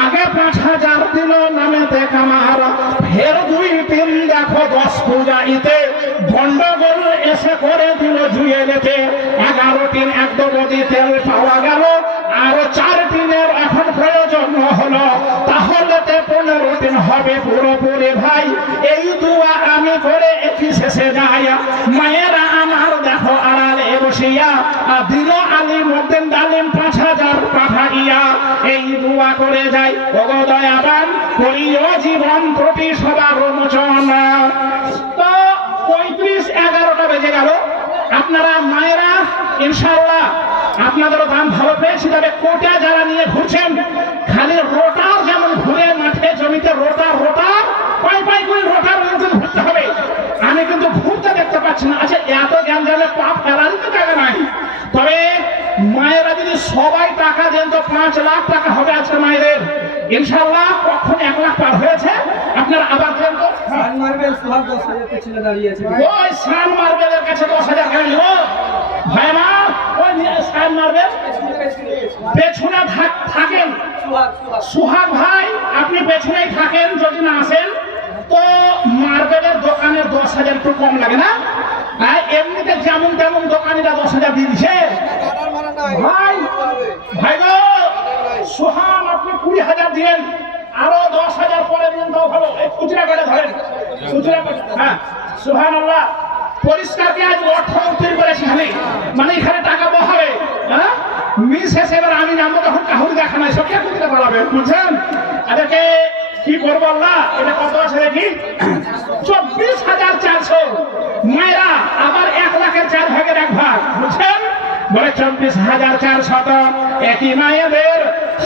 আগে 5000 দিল নামেতে কামার, ফের 2-3 দেখো 10 পূজাইতে গন্ডগোল এসে করে দিল জুয়েলেতে। 11 দিন 1 ডবি তেল পাওয়া গেল, আরো 4 দিনের এখন প্রয়োজন হলো, তাহলে 15 দিন হবে পুরোপুরি। ভাই এই দোয়া আমি করে একই শেষে যাই। মায়েরা আমার দেখো আড়ালে বসিয়া দিল আলিমউদ্দিন ডালিম 5000 পাঠাইয়া, এই দোয়া করে যাই, ওগো দয়াবান করিও জীবন প্রতি সবার মোচন। তো 35-11টা বেজে গেল। আপনারা মায়েরা ইনশাআল্লাহ আপনাদেরও দাম ভালো পেয়েছি, তবে কোটা যারা নিয়ে ঘুরছেন, খালি রোটার যেমন ঘুরে মাঠে জমিতে রোটার পাই করে রোটার ঘুরতে হবে। আমি কিন্তু ঘুরতে দেখতে পাচ্ছি না। আচ্ছা, এত জ্ঞান জানলে পাপ ফেলারই তো টাকা নাই। তবে মায়েরা যদি সবাই টাকা দেন তো 5 লাখ টাকা হবে আজকে মায়েদের ইনশাআল্লাহ। কখন 1 লাখ পার হয়েছে আপনারা আবার দেন তো। মার্বেল সুহাগ 10,000 পেছনে দাঁড়িয়েছে। ওই সান মার্বেলের কাছে 10,000 কেন নিব ভাই? আমার ওই সান মার্বেল পেছনে থাকেন সুহাগ ভাই, আপনি পেছনেই থাকেন। যদি না আসেন তো মার্বেলের দোকানের 10,000 একটু কম লাগে না? এমনিতে যেমন তেমন দোকানিরা 10,000 দিয়ে দিচ্ছে। ভাই গো সোহান, আপনি 20,000 দিন, আরো 10,000 পরে দিন, তাও ভালো। এই খুচরা করে ধরেন, খুচরা করে। হ্যাঁ, সুবহানাল্লাহ। পরিষ্কার পেঁয়াজ অর্থমন্ত্রী করেছি আমি, মানে এখানে টাকা বহাবে, হ্যাঁ মিস এসে এবার আমি নামবো তখন কাহুরি দেখা নাই, সব কে দিতে পারবে, বুঝছেন? এদেরকে কি করবো আল্লাহ? এটা কত আছে দেখি, 24,400। মায়েরা আবার 1 লাখের 4 ভাগের 1 ভাগ, বুঝছেন? বলে 24,400 একই মায়েদের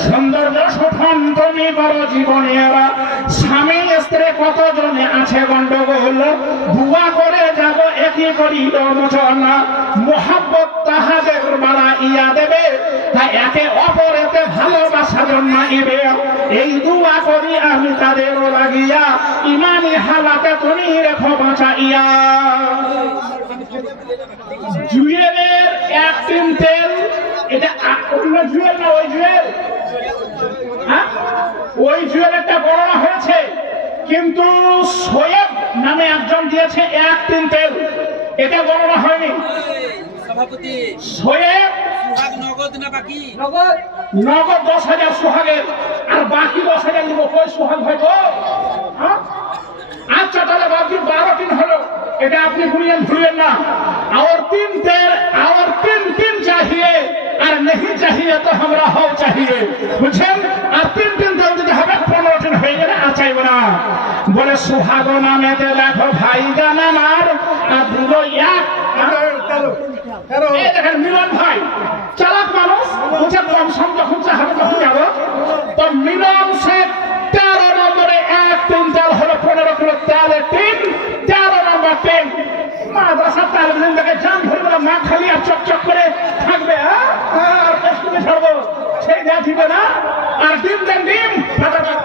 সৌন্দর্য শোষণ তুমি করো জীবনের। স্বামী স্ত্রী কতজনে আছে গন্ডগোল, বুয়া করে যাব একই করি মোচন। মোহাব্বত তাহাদের বাড়া ইয়া দেবে, তাই একে অপরেতে ভালোবাসা জন্মাইবে। এই দুয়া করি আমি তাদের লাগিয়া, ইমানি হালাতে তুমি রেখো বাঁচাইয়া। জুয়েলের 1 টিন তেল, এটা অন্য জুয়েল না ওই জুয়েল? হ্যাঁ, ওই জুয়েলেরটা গণনা হয়েছে, কিন্তু সোয়েব নামে একজন দিয়েছে 1 টিন তেল, এটা গণনা হয়নি। সভাপতি সোয়েব নগদ না বাকি? নগদ 10,000 সোহাগের, আর বাকি 10,000 নিব, কই সোহাগ হয় গো? হ্যাঁ? আচ্ছা তাহলে বাকি 12 টিন হলো, এটা আপনি ভুলিয়েন না। और 3 चाहिए और नहीं चाहिए तो हमरा हो चाहिए, বুঝছেন? আর 3 তেল যদি হবে 15 টিন হয়ে গেলে আর চাইবো না। বলে সোহাগ নামেতে লেখো ভাই জান আমার, আর দিল এক। এই দেখেন মিলন ভাই চালাক মানুষ, বুঝে কম সম যখন চাহাবে তখন যাবো। তো মিলন সে 13 নম্বরে 1 টিন তেল হলো, 15 কিলো তেলের টিন, 13 নম্বর টিন। মাদ্রাসা তালিম থেকে জান ধরবে না, মা খালি আর চকচক করে থাকবে, আর কষ্টে ছাড়বো, সেই দেওয়া ঠিক না। আর ডিম দেন ডিম ফাটাফাট।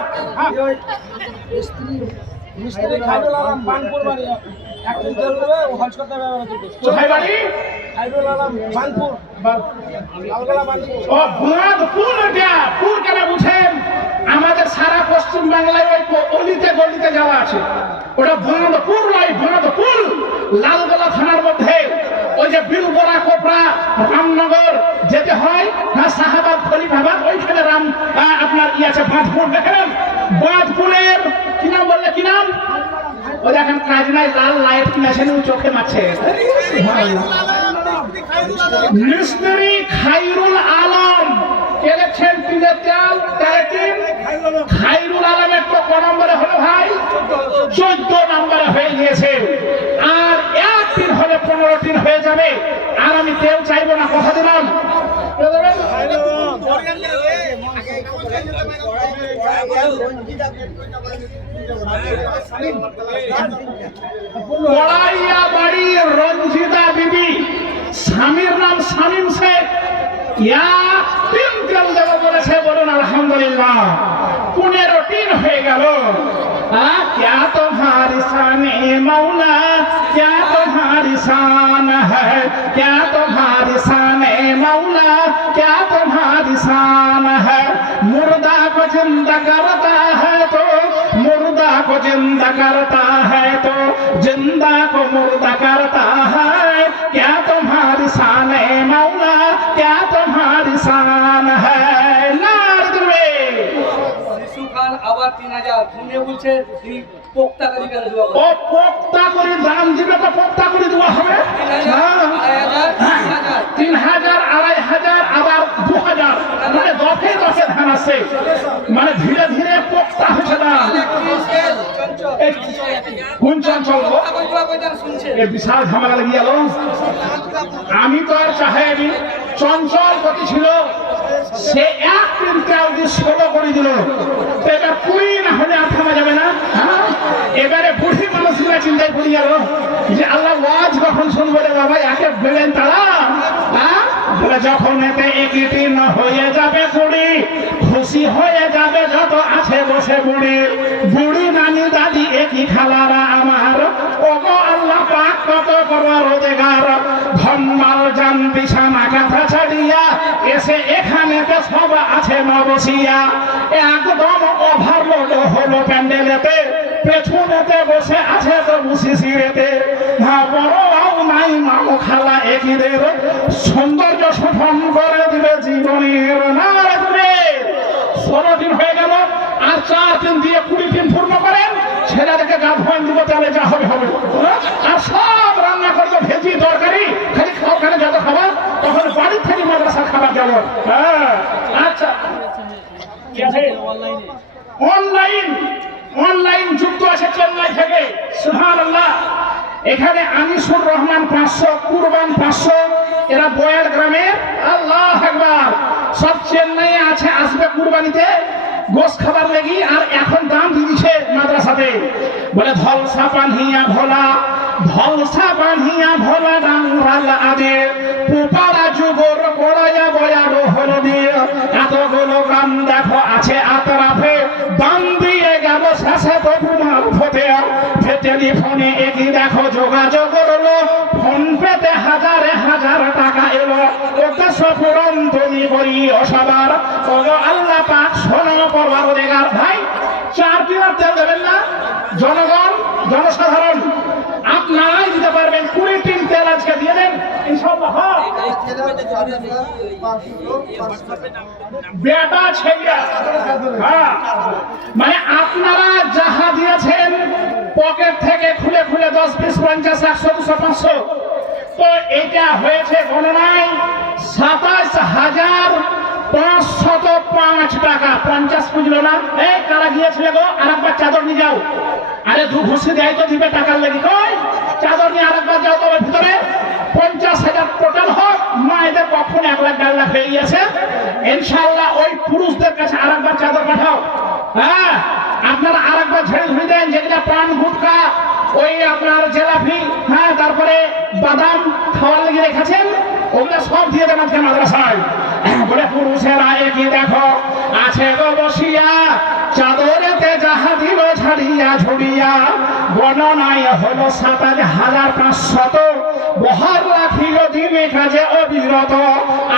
কোথায় বাড়ি? ও বুনাদপুর, এটা পুর কেন বুঝেন? আমাদের সারা পশ্চিম বাংলায় ওই অলিতে গলিতে যাওয়া আছে, ওটা বুনাদপুর নয়, বুনাদপুর লালগোলা থানার মধ্যে। ওই যে বিলগোলা কোপড়া রামনগর যেতে হয়, শাহাবাদ খলিফাবাদ, ওইখানে আপনার ই আছে বাঁধপুর। দেখেন বাঁধপুরের কি নাম বললে, কি নাম? ওই দেখেন কাজ নাই, লাল লাইট কিনেছে, চোখে মারছে। মিস্ত্রি খাইরুল আলম, কে দেখছেন? টিনের তেল 13 টিন। খাইরুল আলমের তো ক নম্বরে হলো ভাই? 14 নম্বরে হয়ে গিয়েছে। আর 1 টিন হলে 15 টিন হয়ে যাবে। আর আমি তেল চাইবো না, কথা দিলাম। কড়াইয়া বাড়ি রঞ্জিতা বিবি, স্বামীর নাম শামীম শেখ, 1 টিন তেল দেবো বলেছে, বলুন আলহামদুলিল্লাহ। 15 টিন হয়ে গেল। क्या तुम्हारी शान मौला, क्या तुम्हारी शान है, क्या तुम्हारी शान मौला, क्या तुम्हारी शान है। मुर्दा को जिंदा करता है तो, मुर्दा को जिंदा करता है तो, जिंदा को मुर्दा करता है। क्या तुम्हारी शान मौला, क्या तुम्हारी शान है। আবার 3000 ফোনে বলছে পোক্তা করি কেন দেওয়া? ও পোক্তা করে দাম দিবে তো পোক্তা করে দেওয়া হবে। 3000, 2500, আবার 2000, মানে 10 ধান আছে, মানে ধীরে ধীরে পোক্তা হচ্ছে দাম। কোন চঞ্চল বিশাল ঝামেলা লেগে গেল। আমি তো আর চাহাইনি, চঞ্চল গতি ছিল, সে 1 টিন তেল দিয়ে 16 করে দিল। এবার 20 না হলে আর থামা যাবে না। এবারে বুড়ি মানুষগুলা চিন্তায় পড়ে গেল যে আল্লাহ ওয়াজ কখন শুনবো রে বাবা, একে বেলেন তারা। বলে যখন এতে 1 টিন হয়ে যাবে কুড়ি, খুশি হয়ে যাবে যত আছে বসে বুড়ি। বুড়ি নানি দাদি একই খালারা আমার, ওগো আল্লাহ পাক কত করবার রোজগার। ধম্মাল জান বিছানা কাঁথা ছাড়িয়া এসে এখানেতে সব আছে নবসিয়া। একদম ওভারলোড হলো প্যান্ডেলেতে, পেছনেতে বসে আছে তো শিশিরেতে। বড়ও নাই মামু খালা একইদের, সৌন্দর্য শোষণ করে দিবে জীবনের। না রে 16 দিন হয়ে গেল, আর 4 দিন দিয়ে 20 দিন পূর্ণ করেন, ছেলেদেরকে গা ধোয়ান দিব, তাহলে যা হবে হবে। আর সব রান্না করে করবো ভেজি তরকারি, খালি খাও, খালি যত খাবার তখন বাড়ির থেকে মাদ্রাসার খাবার যাবো। হ্যাঁ আচ্ছা কি আছে? অনলাইন যুক্ত আছে চেন্নাই থেকে, সুবহানাল্লাহ। এখানে আনিসুর রহমান 500, কুরবান 500, এরা বয়ার গ্রামের। আল্লাহ আকবার, সব চেন্নাই আছে, আসবে কুরবানিতে গোশ খাবার লাগি। আর এখন দাম দিচ্ছে মাদ্রাসাতে, বলে ধলসা পানিয়া ভোলা ডাঙ্গাল আদে পোপারা যুগর বড়াইয়া বয়ারো হল দিয়ে এতগুলো গান দেখো আছে আতরাফে, দাম দিয়ে গেল শেষে তবু মারফতে। টেলিফোনে একই দেখো যোগাযোগ করলো, ফোন পেতে হাজারে হাজার টাকা এলো, উদ্দেশ্য পূরণ তুমি করি সবার। আল্লাহ পাক শোনো করবার দেগার ভাই, 4 টিনার তেল দেবেন না জনগণ, জনসাধারণ আপনারাই দিতে পারবেন। 20 টিন তেল আজকে দিয়ে দেন ইনশাআল্লাহ। বেটা ছেলে, হ্যাঁ মানে আপনারা যাহা দিয়েছেন পকেট থেকে খুলে খুলে 10, 20, 50, 100, 200, 500, তো এটা হয়েছে গণনায় 27,505 টাকা। 50 বুঝলো না? এই কারা গিয়েছিল গো? আরেকবার চাদর নিয়ে যাও। আরে দু ঘুষি দেয় তো দিবে টাকার লেগে, কই চাদর নিয়ে আরেকবার যাও তো ভিতরে। 50,000 টোটাল হোক, মায়েদের কখন 1 লাখ 1.5 লাখ হয়ে গিয়েছে। ইনশাআল্লাহ ওই পুরুষদের কাছে আরেকবার চাদর পাঠাও। হ্যাঁ আপনারা আরেকবার ঝেড়ে ধুয়ে দেন, যেগুলা পান গুটকা, ওই আপনার জেলাপি, হ্যাঁ তারপরে বাদাম খাওয়ার লেগে রেখেছেন, ওগুলা সব দিয়ে দেন আজকে মাদ্রাসায়। বলে পুরুষেরা একে দেখো আছে গো বসিয়া, চাদরেতে যাহা দিল ঝাড়িয়া ঝুড়িয়া, গণনায় হলো 27,500, বহার রাখিল দিনে কাজে অবিরত।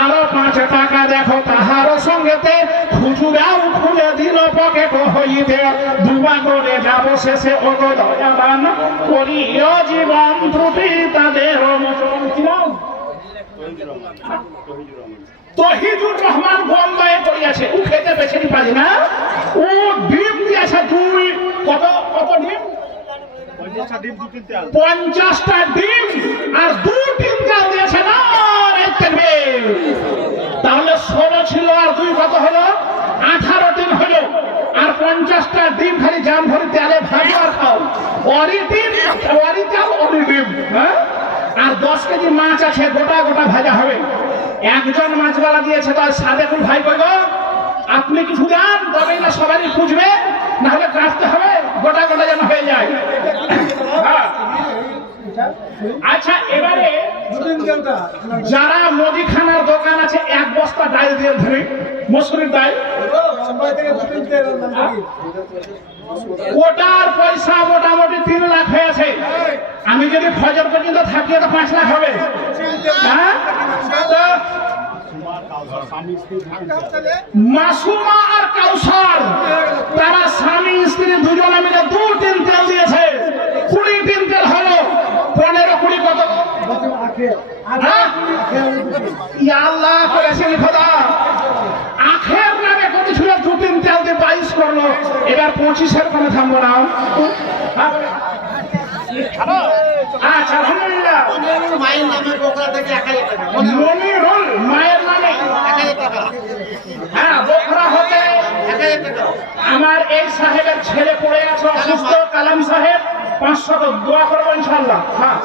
আরো 5 টাকা দেখো তাহার সঙ্গেতে, খুচুরাও খুলে দিল পকেট হইতে। দুবা করে যাব শেষে ওগো দয়াবান, করিও জীবন ত্রুটি তাদের মোচন। তহিদুর রহমান বোম্বাইয়ে করিয়াছে, ও খেতে বেছে নি পারি না। ও ডিম দিয়েছে 2, কত ডিম? 50টা ডিম আর 2 ডিম চাল দিয়েছে না। তাহলে 16 ছিল আর 2 কত হলো? 18 ডিম হলো। আর 50টা ডিম খালি জাম ভরি তেলে ভাজো আর খাও। অরি ডিম, অরি চাল, অরি ডিম। হ্যাঁ আর 10 কেজি মাছ আছে, গোটা গোটা ভাজা হবে। একজন মাছওয়ালা দিয়েছে, তার সাদেকুল ভাই কই গো, আপনি কিছু দেন তবেই না সবারই খুঁজবে, না হলে কাটতে হবে, গোটা গোটা যেন হয়ে যায়। আচ্ছা এবারে যারা মুদিখানার দোকান আছে, 1 বস্তা ডাল দিয়ে ধরে, মসুরির ডাল, ওটার পয়সা মোটামুটি 3 লাখ হয়েছে। আমি যদি ফজর পর্যন্ত থাকি তো 5 লাখ হবে। হ্যাঁ মাসুমা আর কাউসার, তারা স্বামী স্ত্রী দুজনে মিলে 2 টিন তেল দিয়েছে। 20 টিন তেল হলো। 15-20 কত? আল্লাহ করেছেন খোদা, আখের নামে কত ছিল? 2 টিন তেল দিয়ে 22 করলো। এবার 25-এর কোনো থামবো না। আচ্ছা আলহামদুলিল্লাহ। মনিরুল মায়ের নামে, হ্যাঁ বোখরা হতে আমার এই সাহেবের ছেলে পড়ে আছে অসুস্থ, কালাম সাহেব, 500 দোয়া করবো ইনশাআল্লাহ। হ্যাঁ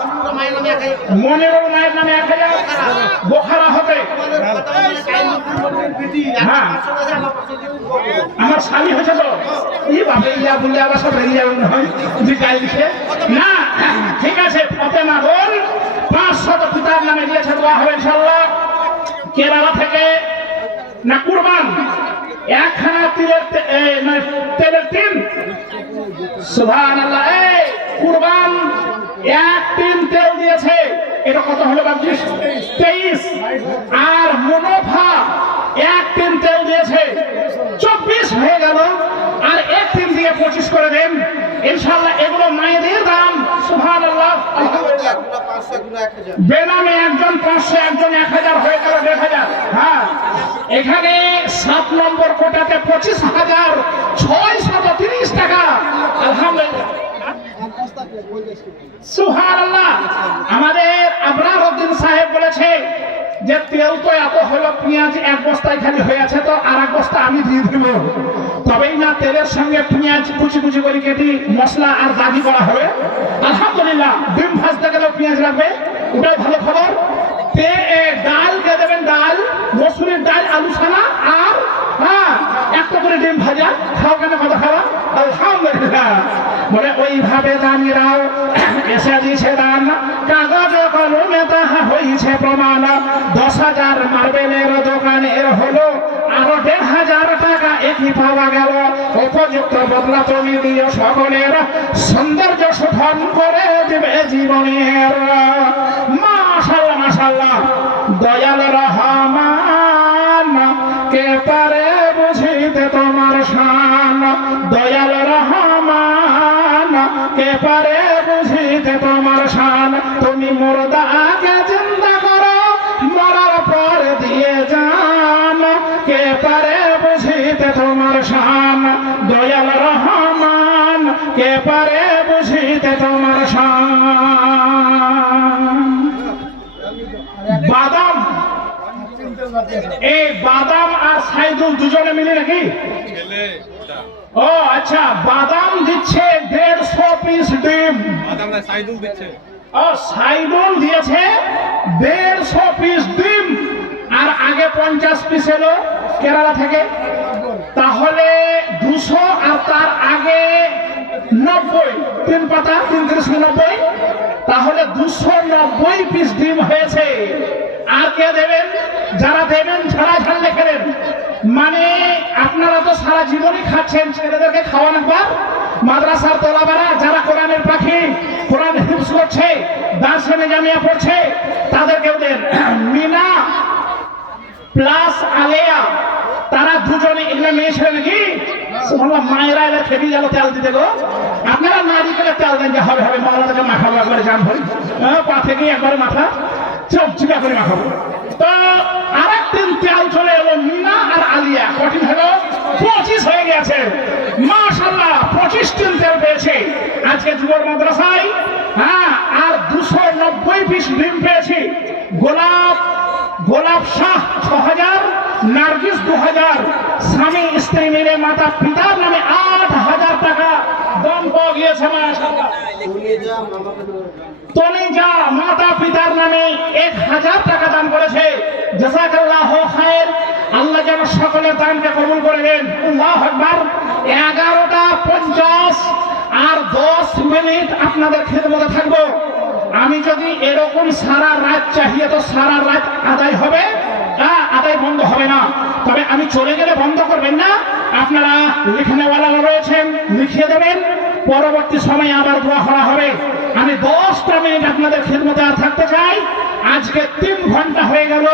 মনিরুল মায়ের নামে 1000, বোখরা হতে। হ্যাঁ আমার স্বামী হয়েছে তো, এই বাপে ইয়া বললে আবার সব রেগে যাবেন না। ঠিক আছে, ফতেমা বল 500 পিতার নামে দিয়েছে, দোয়া হবে ইনশাআল্লাহ। কেরালা থেকে না কুরবান 1খানা তেলের টিন, সুবহানাল্লাহ। এই কুরবান 1 টিন তেল দিয়েছে, এটা কত হলো ভাবছিস? 23। আর মুনাফা 1 টিন তেল দিয়েছে, 24 হয়ে গেল। আর 1 টিন দিয়ে 25 করে দেন ইনশাআল্লাহ। এগুলো মায়েদের দাম, সুবহানাল্লাহ। বেনামে একজন 500, একজন 1000 হয়ে গেল 1500। হ্যাঁ এখানে 7 নম্বর কোটাতে 25,630 টাকা। আলহামদুলিল্লাহ। সুবহানাল্লাহ। আমাদের আবরার উদ্দিন সাহেব বলেছে যে তেল তো এত হলো, পেঁয়াজ এক বস্তায় খালি হয়ে আছে, তো আর এক বস্তা আমি দিয়ে দিব। তবেই না তেলের সঙ্গে পেঁয়াজ কুচি কুচি করে কেটে মশলা আর দাগি করা হবে। আলহামদুলিল্লাহ, ডিম ভাজতে গেলেও পেঁয়াজ লাগবে, ওটাই ভালো খবর। ডাল কে দেবেন, ডাল মসুরের ডাল, আলু ছানা আর একটা করে ডিম ভাজা। খাও কেন, কথা খাওয়া? আলহামদুলিল্লাহ। বলে ওইভাবে দানিরাও এসে দিয়েছে দান, কাগজ কলমে তাহা হয়েছে প্রমাণ। 10,000 মার্বেলের দোকানের হলো আরো 1,500 টাকা একই পাওয়া গেল। উপযুক্ত বদলা তুমি দিও, সকলের সৌন্দর্য শোধন করে দিবে জীবনের। মাশাআল্লাহ মাশাআল্লাহ। দয়াল রহমান কে পারে বুঝিতে তোমার শান, দয়াল রহমান কে পারে বুঝিতে তোমার শান। তুমি মুর্দাকে জিন্দা করো, মরার পর দিয়ে যান, কে পারে বুঝিতে তোমার শান, দয়াল রহমান কে পারে বুঝিতে তোমার শান। বাদাম, এই বাদাম আর সাইদুল দুজনে মিলে নাকি? ও আচ্ছা, বাদাম দিচ্ছে 150 পিস ডিম। ও সাইদুল দিয়েছে 150 পিস ডিম, আর আগে 50 পিস এলো কেরালা থেকে। তাহলে 200, আর তার আগে 90, 3 পাতা 3 × 90, তাহলে 290 পিস ডিম হয়েছে। আর কে দেবেন? যারা দেবেন ছাড়া ছাড়লে খেলেন। মানে আপনারা তো সারা জীবনই খাচ্ছেন, ছেলেদেরকে খাওয়ান একবার। মাদ্রাসার তোলাবারা যারা কোরআনের পাখি, কোরআন হিফজ করছে, দার্সে নিজামিয়া পড়ছে, তাদেরকেও দেন। মিনা প্লাস আলেয়া, তারা দুজনে, এগুলো মেয়ে ছেলে নাকি? মায়েরা এবার খেপি গেল তেল দিতে গো। আপনারা নারিকেলের তেল দেন, যে হবে হবে, মাওলা থেকে মাখাবো একবারে, জান ভরি পা থেকে একবারে মাথা চপচিকা করে মাখাবো। তো আরেকদিন তেল চলে এলো, মিনা আর আলিয়া, কঠিন হলো 25 হয়ে গেছে। মাশাআল্লাহ, 25 টিন তেল পেয়েছে আজকে যুবর মাদ্রাসায়। আর 290 পিস ডিম পেয়েছি। গোলাপ শাহ 6000, নার্গিস 2000, স্বামী স্ত্রী মিলে মাতা পিতার নামে 8000 টাকা দান পাওয়া গিয়েছে। মাশাআল্লাহ। তনিজা মাতা পিতার নামে 1000 টাকা দান করেছে। জাযাকাল্লাহু খায়র। আল্লাহ যেন সকলের দানকে কবুল করে নেন। আল্লাহু আকবার। 11টা 50 আর 10 মিনিট আপনাদের খেদমতে থাকবো। আমি যদি এরকম সারা রাত চাহিয়ে, তো সারা রাত আদায় হবে, আদায় বন্ধ হবে না। তবে আমি চলে গেলে বন্ধ করবেন না। আপনারা লিখনেওয়ালা রয়েছেন, লিখিয়ে দেবেন, পরবর্তী সময়ে আবার দোয়া করা হবে। আমি 10টা মিনিট আপনাদের খেদমতে আর থাকতে চাই। আজকে 3 ঘন্টা হয়ে গেল।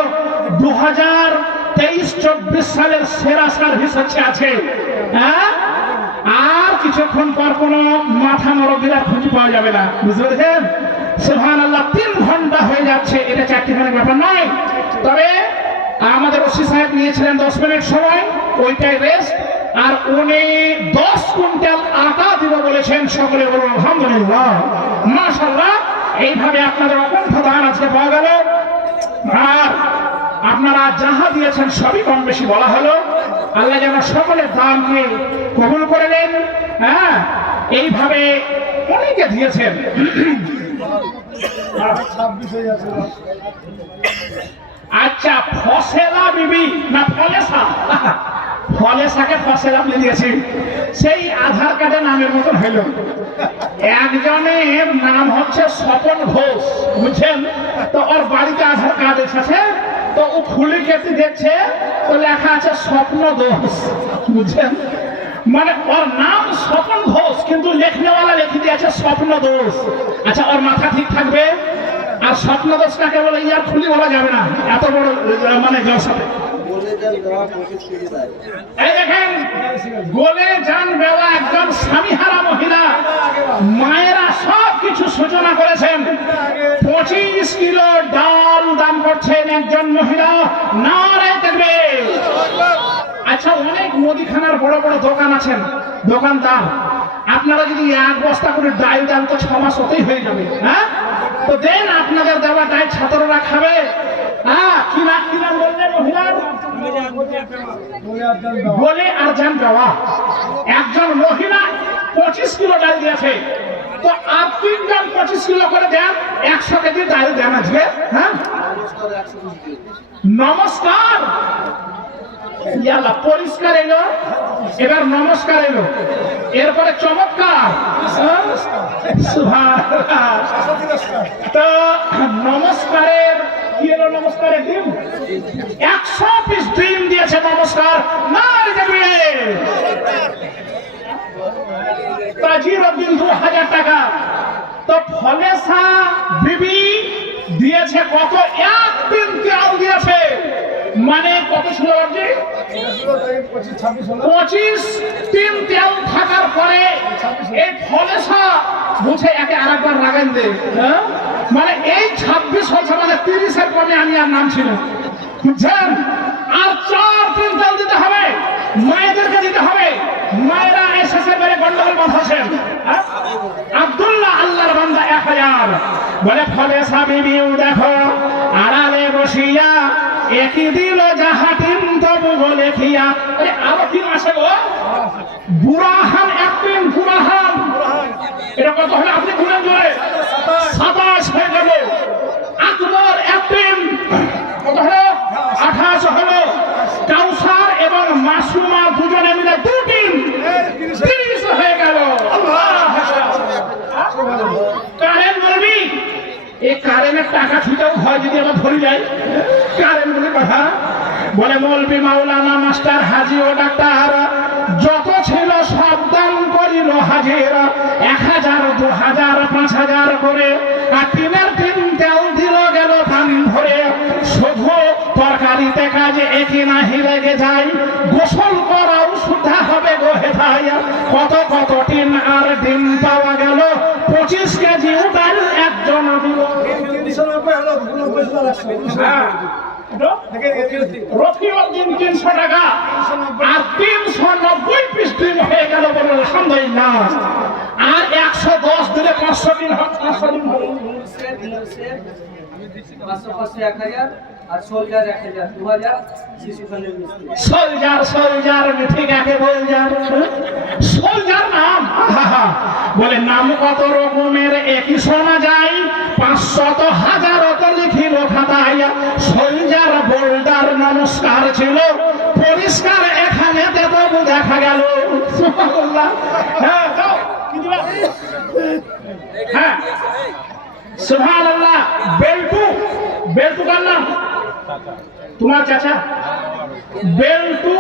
2023-24 সালের সেরা সার্ভিস হচ্ছে আছে। আর কিছুক্ষণ পর কোনো মাথা মুরব্বিরা খুঁজে পাওয়া যাবে না, বুঝতে পেরেছেন? সুবহানাল্লাহ, 3 ঘন্টা হয়ে যাচ্ছে, এটা চারটিখানে ব্যাপার নয়। তবে আমাদের ওসি সাহেব নিয়েছিলেন 10 মিনিট সময়, ওইটাই রেস্ট। আর উনি 10 কুইন্টাল আটা দিব বলেছেন। সকলে বলুন আলহামদুলিল্লাহ, মাশাআল্লাহ। এইভাবে আপনাদের অকুণ্ঠ দান আজকে পাওয়া গেল। আর আপনারা যাহা দিয়েছেন সবই কম বেশি বলা হলো। আল্লাহ যেন সকলের দানকে কবুল করে নেন। এইভাবে অনেকে দিয়েছেন। আচ্ছা, ফসেলা বিবি না ফলেসা? ফলেসাকে ফসেলা বলে দিয়েছি। সেই আধার কার্ডের নামের মতন হইল। একজনের নাম হচ্ছে স্বপন ঘোষ, বুঝছেন? তো ওর বাড়িতে আধার কার্ড এসেছে, তো ও খুলে কেটে দেখছে, তো লেখা আছে স্বপ্ন ঘোষ, বুঝছেন? মানে ওর নাম স্বপন ঘোষ, কিন্তু লেখনেওয়ালা লিখে দিয়েছে স্বপ্ন দোষ। আচ্ছা, ওর মাথা ঠিক থাকবে? আর স্বপ্ন দোষ কাকে বলে ইয়ার খুলি বলা যাবে না, এত বড় মানে জলসাতে। এই দেখেন, গোলে জান বেলা একজন স্বামীহারা মহিলা, মায়েরা সব কিছু সূচনা করেছেন। 25 কিলো ডাল দান করছেন একজন মহিলা। নারে তাকবীর। আচ্ছা, অনেক মুদিখানার বড় বড় দোকান আছেন, দোকানদার, আপনারা যদি এক বস্তা করে ডাল দেন তো 6 মাস হতেই হয়ে যাবে। হ্যাঁ, তো দেন আপনাদের দেওয়া ডাল ছাত্ররা খাবে। হ্যাঁ, কি নাম বললেন মহিলার? বলে আর জান দেওয়া। একজন মহিলা 25 কিলো ডাল দিয়েছে, তো আর 3 জন 25 কিলো করে দেন, 100 কেজি ডাল দেন আজকে। হ্যাঁ, নমস্কার ইয়াল্লাহ, পরিষ্কার এলো, এবার নমস্কার এলো, এরপরে চমৎকার। সুবহানাল্লাহ। তো নমস্কারের কি এলো? নমস্কারের ডিম 100 পিস ডিম দিয়েছে। নমস্কার না দেবে তাজির দিন 2000 টাকা। তো ফলেসা বিবি দিয়েছে কত? 1 দিন তেল দিয়েছে, মানে কত ছিল? 25 দিন তেল থাকার পরে এই ফলেসা বুঝে একে আরেকবার লাগান দে। মানে এই 26 হয়েছে, মানে 30-এর কমে আমি আর নাম ছিল, বুঝছেন? আর 4 দিন তেল দিতে হবে, মায়েদেরকে দিতে হবে। মায়েরা এসেছে বেড়ে গন্ডগোল বাঁধাছেন। আব্দুল্লাহ আল্লাহর বান্দা 1000 বলে ফলেসা বিবিও দেখো আড়ালে বসিয়া একই দিল যাহাটিন তবু বলে খিয়া। আরো কি আসে গো? বুড়াহান একদিন, বুড়াহান এটা কত হলো? আপনি গুণেন জোরে 27 হয়ে যাবে। আকবর একদিন কত হলো? 28 হলো। কাউসার এবং মাসুমা দুজনে মিলে 2 দিন 30 হয়ে গেল। কারেন্ট বলবি, এই কারেন্টের টাকা ছুটেও হয় যদি আবার ধরে যায়। কারেন্ট বলে কথা বলে মৌলবি মাওলানা মাস্টার হাজি ও ডাক্তার যত ছিল সব দান করিল হাজির, 1000 2000 5000 করে। আর 3 তেল দিল গেল পান ভরে। শুধু তরকারিতে কাজে একই নাহি লেগে যায়, গোসল করাও শুদ্ধা হবে গো হেথাই। কত কত টিন আর ডিম পাওয়া গেল, 25 কেজি ডাল একজন দিল। রফিউদ্দিন 300 টাকা আর 390 পিস ডিম হয়ে গেল। বলে আলহামদুলিল্লাহ। আর 110 দিলে 500 দিন হয়। 500 দিন হলো। 500 1000 আর সোলজার 1000 2000 শিশুখানের মিস্ত্রি। সোলজার ঠিক আছে বল যান। সোলজার নাম বলে নাম কত রকমের একই শোনা যায়, 500 1000 তো লিখিল খাতায়। সোলজার বোল্ডার নমস্কার ছিল পরিষ্কার, এখানে তবু দেখা গেল। সুবহানাল্লাহ। হ্যাঁ দাও কি দিবা? হ্যাঁ সুবহানাল্লাহ। বেল্টু কার নাম? তোমার চাচা। বেল্টু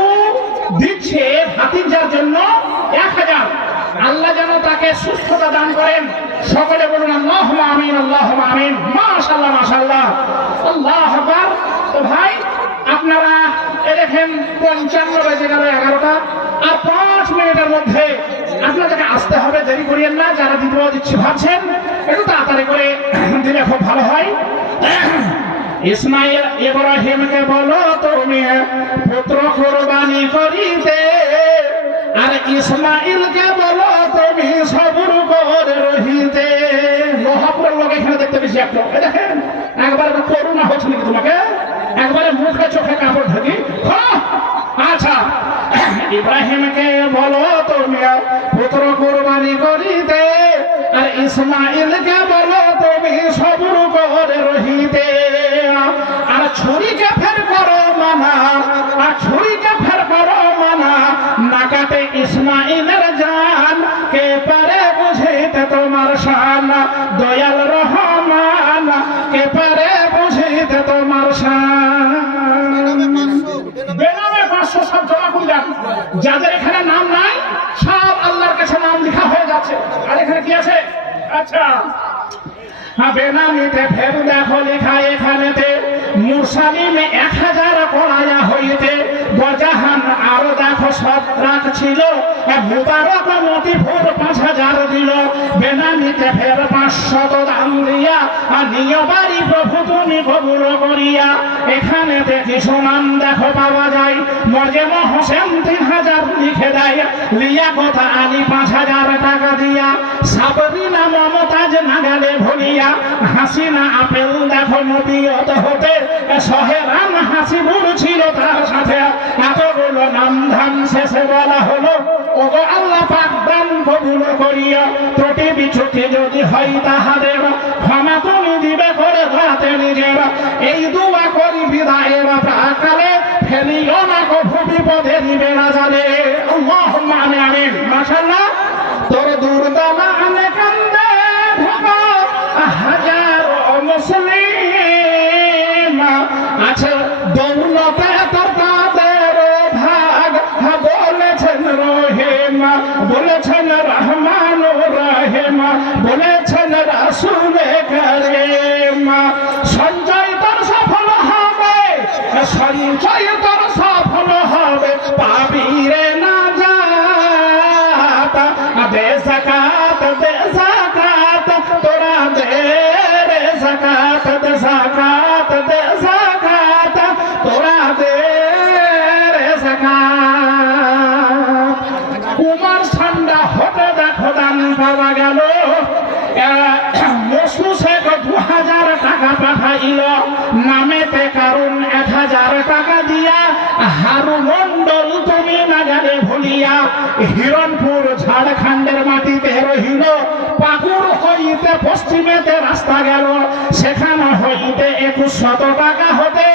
দিচ্ছে ভাতিজার জন্য 1000। আল্লাহ যেন তাকে সুস্থতা দান করেন। সকলে বলুন আল্লাহুম্মা আমিন, আল্লাহুম্মা আমিন। মাশাআল্লাহ মাশাআল্লাহ, আল্লাহু আকবার। তো ভাই আপনারা দেখেন 55 বেজে গেল, 11টা আর 5 মিনিটের মধ্যে আপনাদেরকে আসতে হবে। দেরি করিয়েন না। যারা দিচ্ছি ভাবছেন একটু তাড়াতাড়ি করে দিলে খুব ভালো হয়। ইসমাইল ইব্রাহিমকে বলো তুমি পুত্র কুরবানি করিতে, আর ইসমাইলকে বলো তুমি সবর করে রহিতে। মহাপুরের লোক এখানে দেখতে বেশি একটা দেখেন, একবারে করুণা হচ্ছে নাকি তোমাকে? একবারে মুখে চোখে কাপড় ঢাকি। আচ্ছা, ইব্রাহিমকে বলো তুমি পুত্র কুরবানি করিতে, আর ইসমাইলকে বলো তুমি সবর করে রহিতে। আর ছুরিকে ফের করো মানা, আর ছুরিকে ফের করো মানা, না কাটে ইসমাইলের জান। কে পারে বুঝিতে তোমার শান, দয়াল রহমান কে পারে বুঝিতে তোমার শান। বেনামে 500 সব জমা করে দেন। যাদের এখানে নাম নাই সব আল্লাহর কাছে নাম লেখা হয়ে যাচ্ছে। আর এখানে কি আছে? আচ্ছা, বেনামিতে ফের দেখো লেখা এখানেতে মুরসালিমে 1000 করায়া হইতে। বজাহান আরো দেখো 17 ছিল, মুবারক মতিফুর 5000 দিল। বেনামিতে ফের 500 দাম দিয়া, আর নিয় বাড়ি প্রভু তুমি কবুল করিয়া। এখানে দেখি সমান দেখো পাওয়া যায় মর্জেমা হোসেন 3000 লিখে দেয়, লিয়া কথা আলী 5000 টাকা দিয়া, সাবরিনা মমতাজ নাগালে ভুলিয়া, হাসিনা আপেল দেখো নবীয়ত হতে, সহেরান হাসিবুর ছিল তার সাথে। এতগুলো নাম ধাম শেষে বলা হলো, ওগো আল্লাহ পাক দান কবুল করিয়া, ত্রুটি বিচ্যুতি যদি হয় তাহাদের, ক্ষমা তুমি দিবে করে রাতে নিজের। এই দোয়া করি বিদায়ের প্রাকালে, ফেলিও না কভু বিপদে দিবে না জানে। আল্লাহুম্মা আমিন। মাশাআল্লাহ। তোর দুর্দমানে কান্দে ভোগা হাজারো মুসলিম, আছে দৌলতে তোর তাদের ভাগ। বলেছেন রহিম, বলেছেন রহমান রহিম, বলেছেন রাসূল কারীম। সঞ্চয় তোর সফল হবে, সঞ্চয় তোর সফল হবে, পাবি রে না যাতা। দে যাকাত, দে যাকাত, তোরা দে রে যাকাত, দে যাকাত, দে যাকাত, তোরা দে রে যাকাত। কুমার ঠান্ডা হতে দেখো দান পাওয়া গেল, মসু শেখ 2000 টাকা পাঠাইল, নামেতে কারণ 1000 টাকা দিয়া, হারু মন্ডল তুমি নাগালে ভুলিয়া, হিরণপুর ঝাড়খণ্ডের মাটিতে রহিল, পাকুর হইতে পশ্চিমেতে রাস্তা গেল, সেখানে হইতে 2100 টাকা হতে,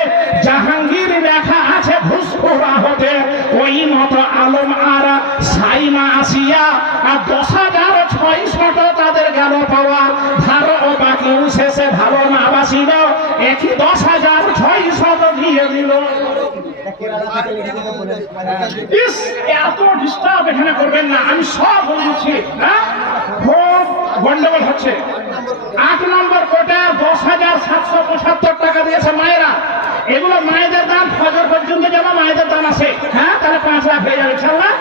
জাহাঙ্গীর লেখা আছে ঘুষখোরা হতে। ওই মতো আলম আর সাইমা আসিয়া, আর 10,600 তাদের গেল পাওয়া, ধার ও বাকি শেষে ভালো না বাসিল, একই 10,600 দিয়ে দিল। ইস, এত ডিস্টার্ব এখানে করবেন না, আমি সব বলছি। খুব গন্ডগোল হচ্ছে। 8 নম্বর কোটা 10,775 টাকা দিয়েছে মায়েরা। এগুলো মায়েদের দান, ফজর পর্যন্ত যেন মায়েদের দান আছে। হ্যাঁ, তাহলে 5 লাখ হয়ে যাবে ইনশাআল্লাহ।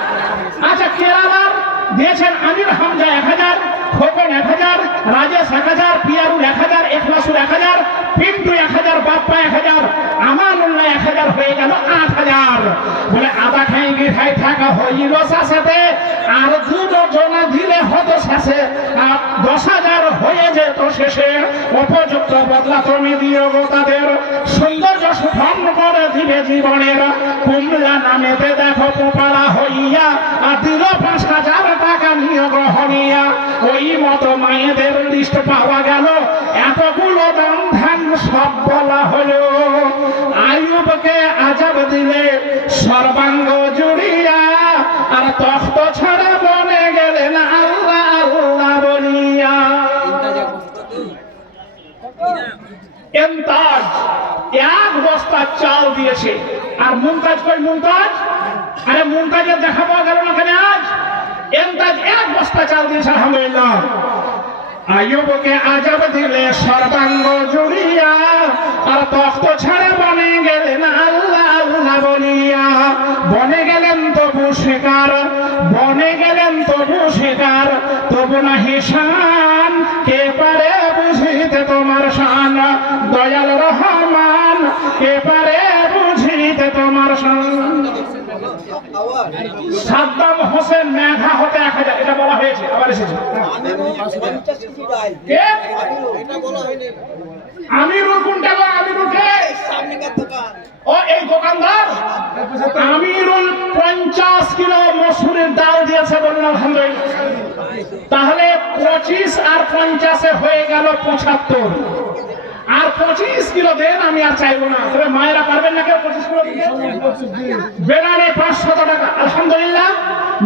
আচ্ছা, কেরালার দিয়েছেন আমির হামজা 1000, খোকন 1000, রাজেশ 1000, পিয়ারুল 1000, এখলাসুল 1000, পিন্টু 1000, বাপ্পা 1000, আমানুল্লাহ 1000, হয়ে গেল 8000। বলে আদা খাই গিয়ে টাকা হইল সাথে, আর 2 জনা দিলে হতো শেষে, 10,000 হয়ে যেত শেষে। উপযুক্ত বদলা তুমি দিও গো তাদের, সৌন্দর্য সুফল করে দিবে জীবনের। কুমলা নামেতে দেখো পোপাড়া হইয়া, আর দিল 5,000 টাকা নিয়ে গ্রহণিয়া। ওই মতো মায়েদের লিস্ট পাওয়া গেল, এতগুলো দান ধান সব বলা হলো। আইয়ুবকে আজাব দিলে সর্বাঙ্গ জুড়িয়া, আর তখ্ত ছাড়া বনে গেলেন আল্লাহ আল্লাহ বলিয়া। এমতাজ 1 বস্তা চাল দিয়েছে, আর মুমতাজ কই মুমতাজ? আরে মুমতাজের দেখা পাওয়া গেল না কেন আজ? এমতাজ 1 বস্তা চাল দিয়েছে, আলহামদুলিল্লাহ। আইয়ুবকে আজাব দিলে সর্বাঙ্গ জুড়িয়া, আর তখ্ত ছাড়া বনে গেলেন আল্লাহ আল্লাহ বলিয়া। বনে গেলেন তবু শিকার, বনে গেলেন তবু শিকার, তবু না হিসান, কে পারে বুঝিতে তোমার শান। দয়াল রহমান, কে পারে বুঝিতে তোমার শান। সাদ্দাম হোসেন মেঘা হতে 1000, এটা বলা হয়েছে, আবার এসেছে। আমিরুল কোনটা গো? আমিরুলকে ও এই দোকানদার। আমিরুল 50 কিলো মসুরের ডাল দিয়েছে, বলুন আলহামদুলিল্লাহ। তাহলে 25 আর 50 হয়ে গেল 75, আর 25 কিলো দেন, আমি আর চাইবো না। তবে মায়েরা পারবেন না কেউ 25 কিলো দিতে? বেনারে 500 টাকা, আলহামদুলিল্লাহ,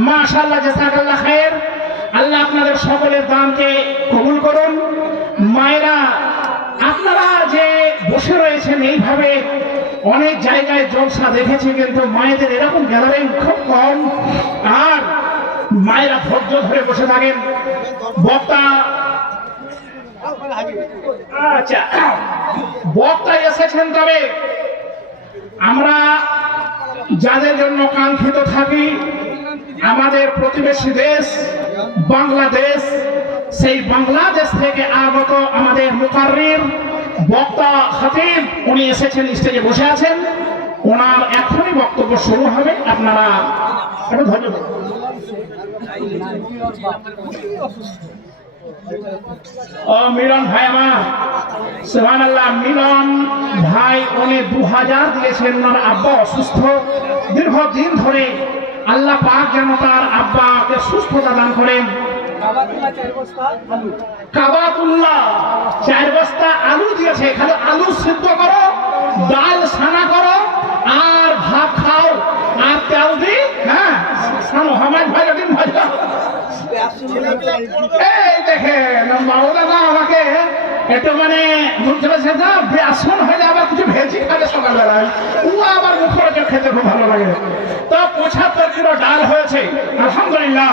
মাশাআল্লাহ, জাযাকাল্লাহ খায়ের। আল্লাহ আপনাদের সকলের দানকে কবুল করুন। মায়েরা, আপনারা যে বসে রয়েছেন এইভাবে, অনেক জায়গায় জলসা দেখেছি, কিন্তু মায়েদের এরকম গ্যাদারিং খুব কম। আর মায়েরা ধৈর্য ধরে বসে থাকেন। বক্তা, আচ্ছা, বক্তা এসেছেন, তবে আমরা যাদের জন্য কাঙ্ক্ষিত থাকি, আমাদের প্রতিবেশী দেশ বাংলাদেশ, সেই বাংলাদেশ থেকে আগত আমাদের মুকাররির বক্তা খতিব, উনি এসেছেন, স্টেজে বসে আছেন। ওনার এখনই বক্তব্য শুরু হবে, আপনারা একটু ধৈর্য ধরুন। ও মিলন ভাই আমার, সুবহানাল্লাহ, মিলন ভাই উনি 2000 দিয়েছেন। ওনার আব্বা অসুস্থ দীর্ঘদিন ধরে, আল্লাহ পাক যেন তার আব্বাকে সুস্থতা দান করেন। কাবাতুল্লাহ 4 বস্তা আলু দিয়েছে, খালি আলু সিদ্ধ করো, ডাল সানা করো, আর ভাত খাও, আর তেল দি, হ্যাঁ সানো হামাজ ভাজা দিন ভাজা। এই দেখেন মাওলানা আমাকে একটু মানে বলছিল সেটা বেসন হলে আবার কিছু ভেজি খাবে সকালবেলায়, ও আবার মুখে খেতে খুব ভালো লাগে। তো 75 কিলো ডাল হয়েছে, আলহামদুলিল্লাহ।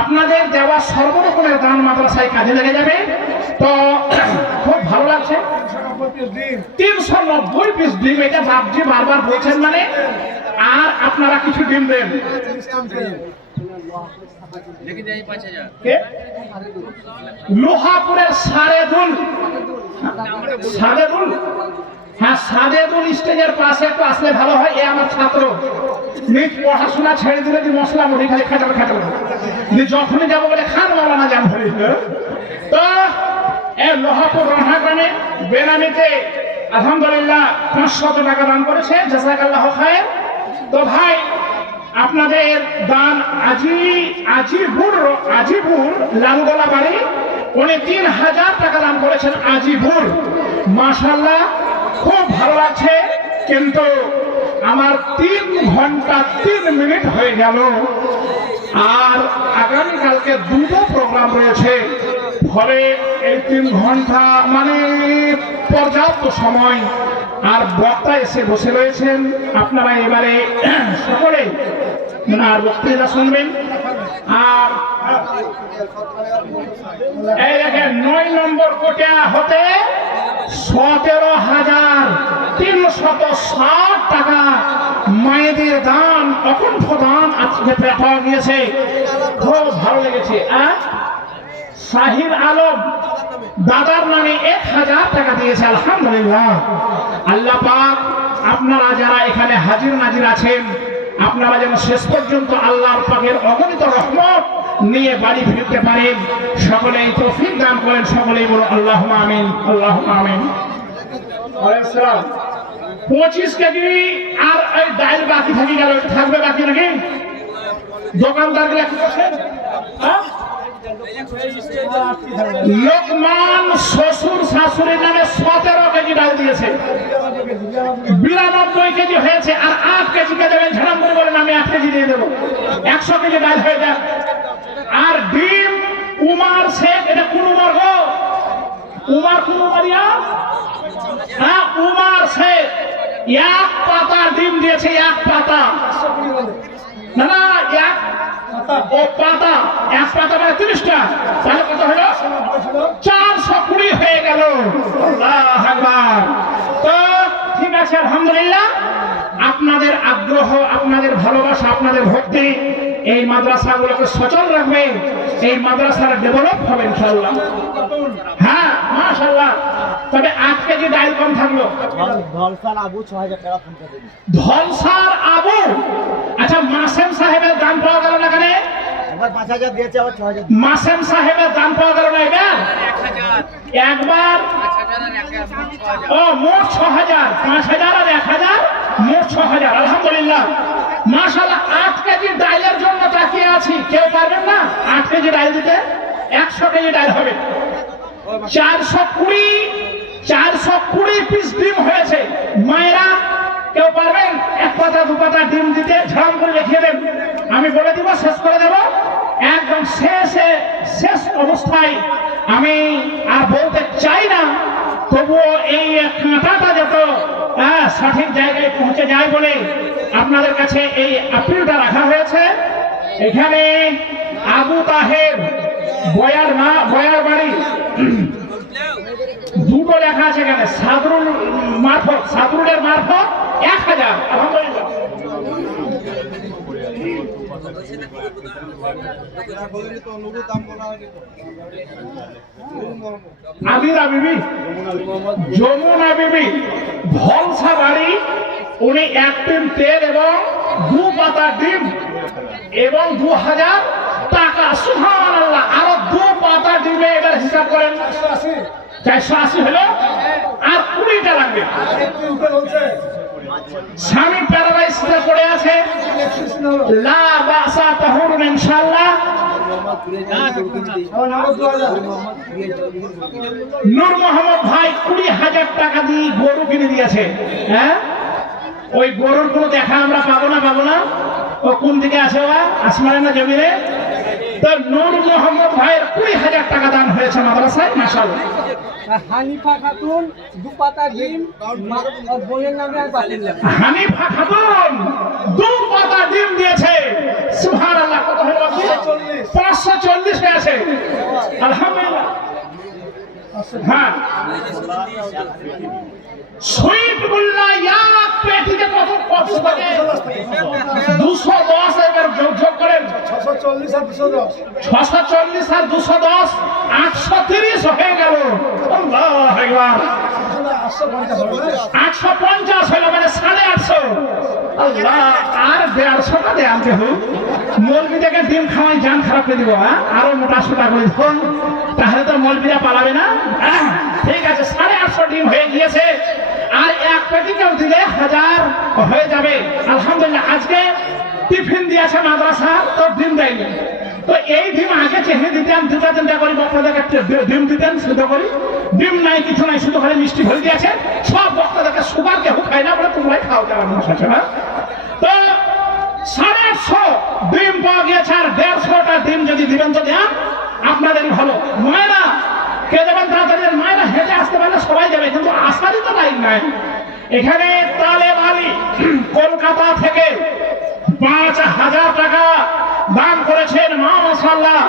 আপনাদের দেওয়া সর্বরকমের দান মাদ্রাসায় কাজে লেগে যাবে। তো খুব ভালো লাগছে। 390 পিস ডিম, এটা বাপজি বারবার বলছেন মানে, আর আপনারা কিছু ডিম দেন। লোহাপুরের সারেদুল, সাদেদুল, হ্যাঁ সাদেদুল স্টেজের পাশে একটু আসলে ভালো হয়। এ আমার ছাত্র, নিজ পড়াশোনা ছেড়ে দিলে যে মশলা মুড়ি খালি খাটাবে খাটাবে, যখনই যাবো বলে খান মাওলানা যান ধরে। তো এ লোহাপুর রহাগ্রামে বেনামিতে আলহামদুলিল্লাহ 500 টাকা দান করেছে, জাযাকাল্লাহ খায়ের। তো ভাই আপনাদের দান আজিবুর লালগোলা বাড়ি, উনি 3000 টাকা দান করেছেন আজিবুর। মাশাআল্লাহ খুব ভালো লাগছে, কিন্তু আমার 3 ঘন্টা 3 মিনিট হয়ে গেল, আর আগামীকালকে 2টো প্রোগ্রাম রয়েছে। ফলে এই 3 ঘন্টা মানে পর্যাপ্ত সময়, আর বক্তা এসে বসে রয়েছেন। আপনারা এবারে সকলে আর বক্তৃতা শুনবেন। আর এই দেখেন 9 নম্বর কোটা হতে 17,360 টাকা মায়েদের দান, অকুণ্ঠ দান আজকে পাওয়া গিয়েছে। খুব ভালো লেগেছে। শাহিদ আলম দাদার নামে 1000 টাকা দিয়েছে, আলহামদুলিল্লাহ। আল্লাহ পাক আপনারা যারা এখানে হাজির নাজির আছেন, আপনারা যেন শেষ পর্যন্ত আল্লাহর পাকের অগণিত রহমত নিয়ে বাড়ি ফিরতে পারেন, সকলেই তৌফিক দান করেন। সকলেই বলো আল্লাহুম্মা আমিন, আল্লাহুম্মা আমিন। ওয়ালাইকুম আসসালাম। 25 কেজি আর এই ডাল বাকি থেকে গেল, থাকবে বাকি নাকি? দোকানদারগুলো কি করছেন? লোকমান শ্বশুর শাশুড়ির নামে 17 কেজি ডাল দিয়েছে, 92 কেজি হয়েছে, আর 8 কেজি কে দেবেন ঝাড়াম করে বলেন আমি 1 কেজি দিয়ে দেবো, 100 কেজি ডাল হয়ে যাক। আর ডিম উমার শেখ, এটা কোন উমার গো? উমার কোন উমারিয়া? হ্যাঁ উমার শেখ 1 পাতা ডিম দিয়েছে, 1 পাতা না না, এক পাতা মানে 30টা, তাহলে কত হলো? 420 হয়ে গেল। আল্লাহু আকবার। তো ঠিক আছে, আলহামদুলিল্লাহ। আপনাদের আগ্রহ, আপনাদের ভালোবাসা, আপনাদের ভক্তি এই মাদ্রাসাগুলোকে সচল রাখবে, এই মাদ্রাসার ডেভেলপ হবে ইনশাআল্লাহ। হ্যাঁ মাশাআল্লাহ। তবে 8 কেজি ডাল কম থাকলো। ধলসার আবু 6000 টাকা ফোন করে দিন। ধলসার আবু, আচ্ছা মাসেম সাহেবের দান পাওয়া গেল না? কেন একবার 5000 দিয়েছে, আবার 6000। মাসেম সাহেবের দান পাওয়া গেল না? এবার একবার ও মোট 6000, 5000 আর 1000, মোট 6000। আলহামদুলিল্লাহ মাশাআল্লাহ। 8 কেজি ডালের জন্য তাকিয়ে আছি, কেউ পারবেন না 8 কেজি ডাল দিতে? 100 কেজি ডাল হবে। 420 পিস ডিম হয়েছে। মায়েরা কেউ পারবেন 1 পাতা 2 পাতা ডিম দিতে? ঝাম করে দেখিয়ে দেন, আমি বলে দিব, শেষ করে দেব। একদম শেষ অবস্থায় আমি আর বলতে চাই না, তবুও এই কাঁটাটা যত সঠিক জায়গায় পৌঁছে যায় বলে আপনাদের কাছে এই আপিলটা রাখা হয়েছে। এখানে আবু তাহের বয়ার বাড়ি, দুটো লেখা আছে এখানে, সাদরুলের মারফত 1000। আলহামদুলিল্লাহ। আমিরা বিবি, যমুনা বিবি, ভলসা বাড়ি, উনি 1 টিন তেল এবং 2 পাতা ডিম এবং 2000 টাকা। সুবহানাল্লাহ। আরো 2 পাতা ডিমে এবার হিসাব করেন 480 হলো, আর 20টা লাগবে। স্বামী প্যারালাইসিসে পড়ে আছে, লা বাসা তাহুরুন ইনশাআল্লাহ। নূর মোহাম্মদ ভাই 20,000 টাকা দিয়ে গরু কিনে দিয়েছে। হ্যাঁ, ওই গরুর কোনো দেখা আমরা পাবো না। ও কোন দিকে আছে? ওয়া আসমানে না জমিনে? তো নূর মোহাম্মদ ভাইয়ের 20,000 টাকা দান হয়েছে মাদ্রাসায়, মাশাআল্লাহ। হানিফা খাতুন 2 পাতা ডিম বোনের নামে আর বাতিল নামে। হানিফা খাতুন 2 পাতা ডিম দিয়েছে। সুবহানাল্লাহ। কত হলো? 540 হয়েছে। আলহামদুলিল্লাহ। হ্যাঁ, শহীদুল্লাহ এক পেটিতে কত থাকে? 210। এবার যোগ করেন 640 আর 210 830 হয়ে গেল। আল্লাহু আকবার। 850 হলো, মানে 850। আল্লাহ, আর 150 টাকা দেয় আনতে হোক। মৌলবি থেকে ডিম খাওয়াই জান খারাপ করে দিব। আরো মোটা সোটা করে দিব, তাহলে তো মৌলবিরা পালাবে না। ঠিক আছে, 850 ডিম হয়ে গিয়েছে। আর 1 পেটি কেউ দিলে 1000 হয়ে যাবে। আলহামদুলিল্লাহ। আজকে টিফিন দিয়েছে মাদ্রাসা, তো ডিম দেয়নি। তো এই ডিম আগে চেহে দিতাম, 2-3টা করে বক্তাদেরকে ডিম দিতেন, শুধু করি। ডিম নাই, কিছু নাই, শুধু করে মিষ্টি ভরে দিয়েছে। সব বক্তাদেরকে সুগার কেউ খায় না, বলে তোমরাই খাও যারা মানুষ আছে। না তো 850 ডিম পাওয়া গিয়েছে। আর 150টা ডিম যদি দিবেন তো দেন, আপনাদেরই ভালো। মায়েরা কে দেবেন তাড়াতাড়ি? মায়েরা হেঁটে আসতে পারলে সবাই যাবে, কিন্তু আসারই তো লাইন নাই। এখানে তালেব আলী কলকাতা থেকে 5,000 টাকা দান করেছেন। মাশাআল্লাহ,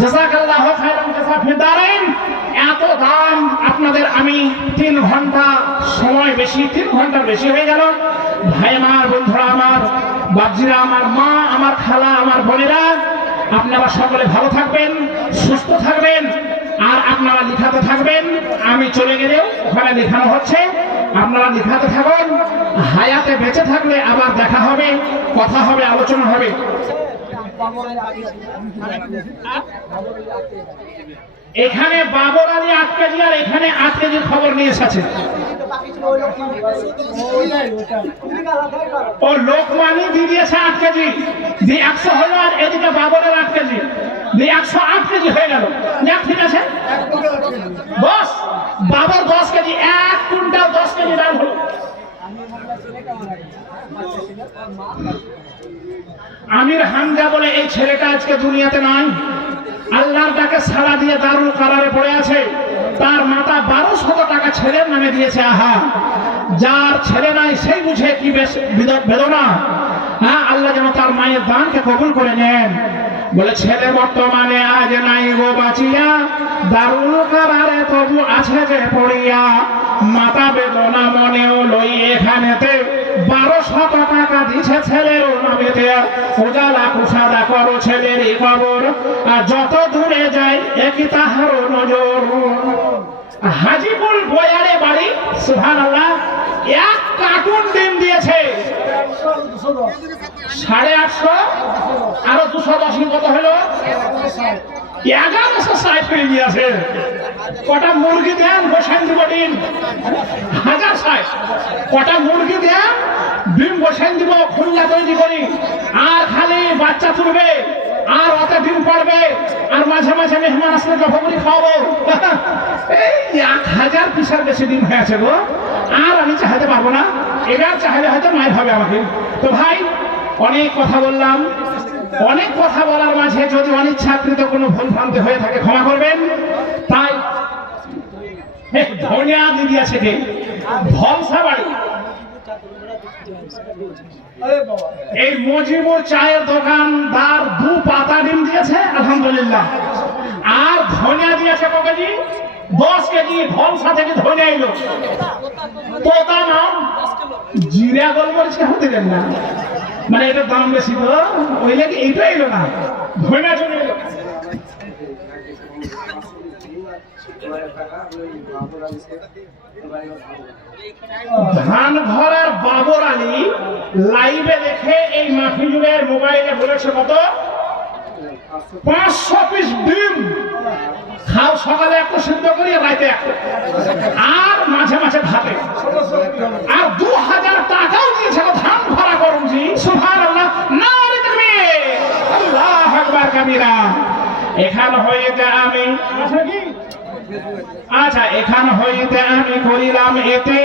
জাযাকাল্লাহু খায়রান জাযা ফিদ দারাইন। এত দান আপনাদের আমি 3 ঘন্টা সময় বেশি, 3 ঘন্টা বেশি হয়ে গেল। ভাই আমার, বন্ধুরা আমার, বাপজিরা আমার, মা আমার, খালা আমার, বোনেরা, আপনারা সকলে ভালো থাকবেন, সুস্থ থাকবেন, আর আপনারা লিখাতে থাকবেন। আমি চলে গেলেও ওখানে লেখানো হচ্ছে, আপনারা লিখাতে থাকুন। হায়াতে বেঁচে থাকলে আবার দেখা হবে, কথা হবে, আলোচনা হবে। এখানে বাবর আলী 8 কেজি, আর এখানে 8 কেজির খবর নিয়ে এসেছে। ও লোকমানি দিয়ে দিয়েছে 8 কেজি, দিয়ে 100 হলো। আর এদিকে বাবরের 8 কেজি, দিয়ে 108 কেজি হয়ে গেল। যাক, ঠিক আছে। 10 বাবর 10 কেজি, 1 কুইন্টাল 10 কেজি দাম হলো। আমির হামজা বলে এই ছেলেটা আজকে দুনিয়াতে নাই। আল্লাহর ডাকে সাড়া দিয়ে দারুল কারারে পড়ে আছে। তার মাতা 1200 টাকা ছেলের নামে দিয়েছে। আহা, যার ছেলে নাই সেই বুঝে কি বেদনা। হ্যাঁ, আল্লাহ যেন তার মায়ের দানকে কবুল করে নেন। বলে ছেলে বর্তমানে আজ নাই গো বাঁচিয়া, দারুল কারারে তবু আছে যে পড়িয়া। মাতা বেদনা মনেও লই এখানেতে, 1200 টাকা দিছে ছেলের নামেতে। উজালা কুসাদা করো ছেলেরই খবর, আর যত দূরে যায় একই তাহার নজর। হাজিপুর বয়ারে বাড়ি। সুবহানাল্লাহ। 1 কার্টুন ডিম দিয়েছে। 850 আরো 210 কত হলো? 1160 হয়ে গিয়েছে। কটা মুরগি দেন, বসাই দিব ডিম 1060। কটা মুরগি দেন, ডিম বসাই দিব, খুলনা তৈরি করি, আর খালি বাচ্চা তুলবে, আর ওতে ডিম পড়বে, আর মাঝে মাঝে মেহমান আসলে জফাবুরি খাওয়াবো। এই 1000 পিসের বেশি ডিম হয়েছে গো। আর আমি চাহাতে পারবো না। এবার চাইলে হয়তো মায়ের হবে আমাকে। তো ভাই, অনেক কথা বললাম। অনেক কথা বলার মাঝে যদি অনিচ্ছাকৃত কোনো ভুল ভ্রান্তি হয়ে থাকে ক্ষমা করবেন। তাই ধনিয়া দিদি আছে কে? ভলসা বাড়ি। এই মজিবুর চায়ের দোকানদার 2 পাতা ডিম দিয়েছে, আলহামদুলিল্লাহ। আর ধনিয়া দিয়েছে কত কেজি? 10 কেজি। ভলসা থেকে ধনিয়া এলো। তোতা নাম জিরা গোলমরিচ কেন দিলেন না? মানে এটার দাম বেশি তো, ওই লেগে এইটা এলো না, ধনিয়া চলে এলো। টাকা ওই বাবুর আলিকে ধান ঘরের বাবর আলী লাইভে দেখে এই মাহফিজুলের মোবাইলে বলেছে কত 500 পিস ডিম খাও, সকালে একটু সিদ্ধ করি, রাতে একটু, আর মাঝে মাঝে ভাতে, আর 2000 টাকাও দিয়েছে ধান ভরা করুন জি। সুবহানাল্লাহ, নারে তাকবীর, আল্লাহু আকবার কাবীরা। এখান হইতে আমি আচ্ছা এখান হইতে আমি করিলাম এতে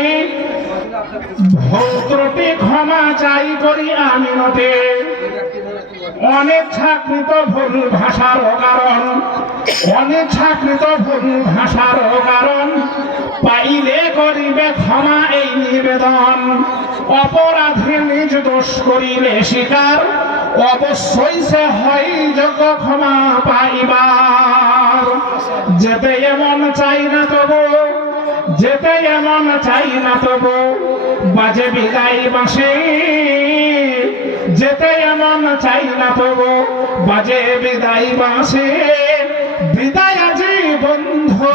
ভুল ত্রুটি ক্ষমা চাই করি আমি নতে, অনিচ্ছাকৃত ভুল ভাষার কারণ, অনিচ্ছাকৃত ভুল ভাষার কারণ পাইলে করিবে ক্ষমা এই নিবেদন, অপরাধী নিজ দোষ করিলে স্বীকার অবশ্যই সে হয় যোগ্য ক্ষমা পাইবার। যেতে এমন চাই না তবু, যেতে এমন চাই না তবু বাজে বিদায় বাঁশি, যেতে এমন চাই না তবু বাজে বিদায় বাঁশি, বিদায় আজি বন্ধু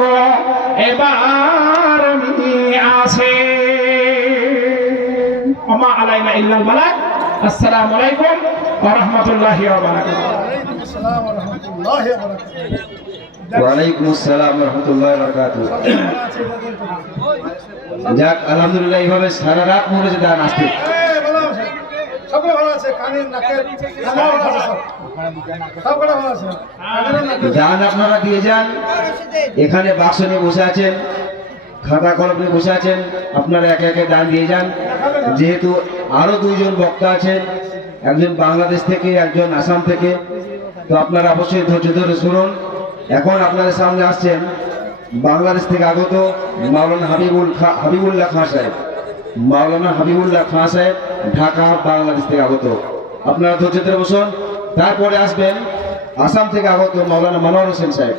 গো এবার আমি আসে। ওমা আলাইনা ইল্লাল বালাগ। আসসালামু আলাইকুম ওয়া রাহমাতুল্লাহি ওয়া বারাকাতুহু। ওয়ালাইকুম আসসালাম ওয়া রাহমাতুল্লাহি ওয়া বারাকাতুহু। যাক আলহামদুলিল্লাহ, এইভাবে সারা রাত মনে হচ্ছে দান আসতে। সকলে ভালো আছে, কানের নাকের সব ভালো আছে, সবগুলো ভালো আছে, কানের নাকের দান আপনারা দিয়ে যান। এখানে বাক্স নিয়ে বসে আছেন, খাতা কলম নিয়ে বসে আছেন, আপনারা একে একে দান দিয়ে যান। যেহেতু আরো দুইজন বক্তা আছেন, একজন বাংলাদেশ থেকে, একজন আসাম থেকে, তো আপনারা অবশ্যই ধৈর্য ধরে শুনুন। এখন আপনাদের সামনে আসছেন বাংলাদেশ থেকে আগত মাওলানা হাবিবুল্লাহ খান সাহেব। মাওলানা হাবিবুল্লাহ খান সাহেব ঢাকা বাংলাদেশ থেকে আগত। আপনারা ধৈর্য ধরে বসুন। তারপরে আসবেন আসাম থেকে আগত মাওলানা মনোয়ার হোসেন সাহেব।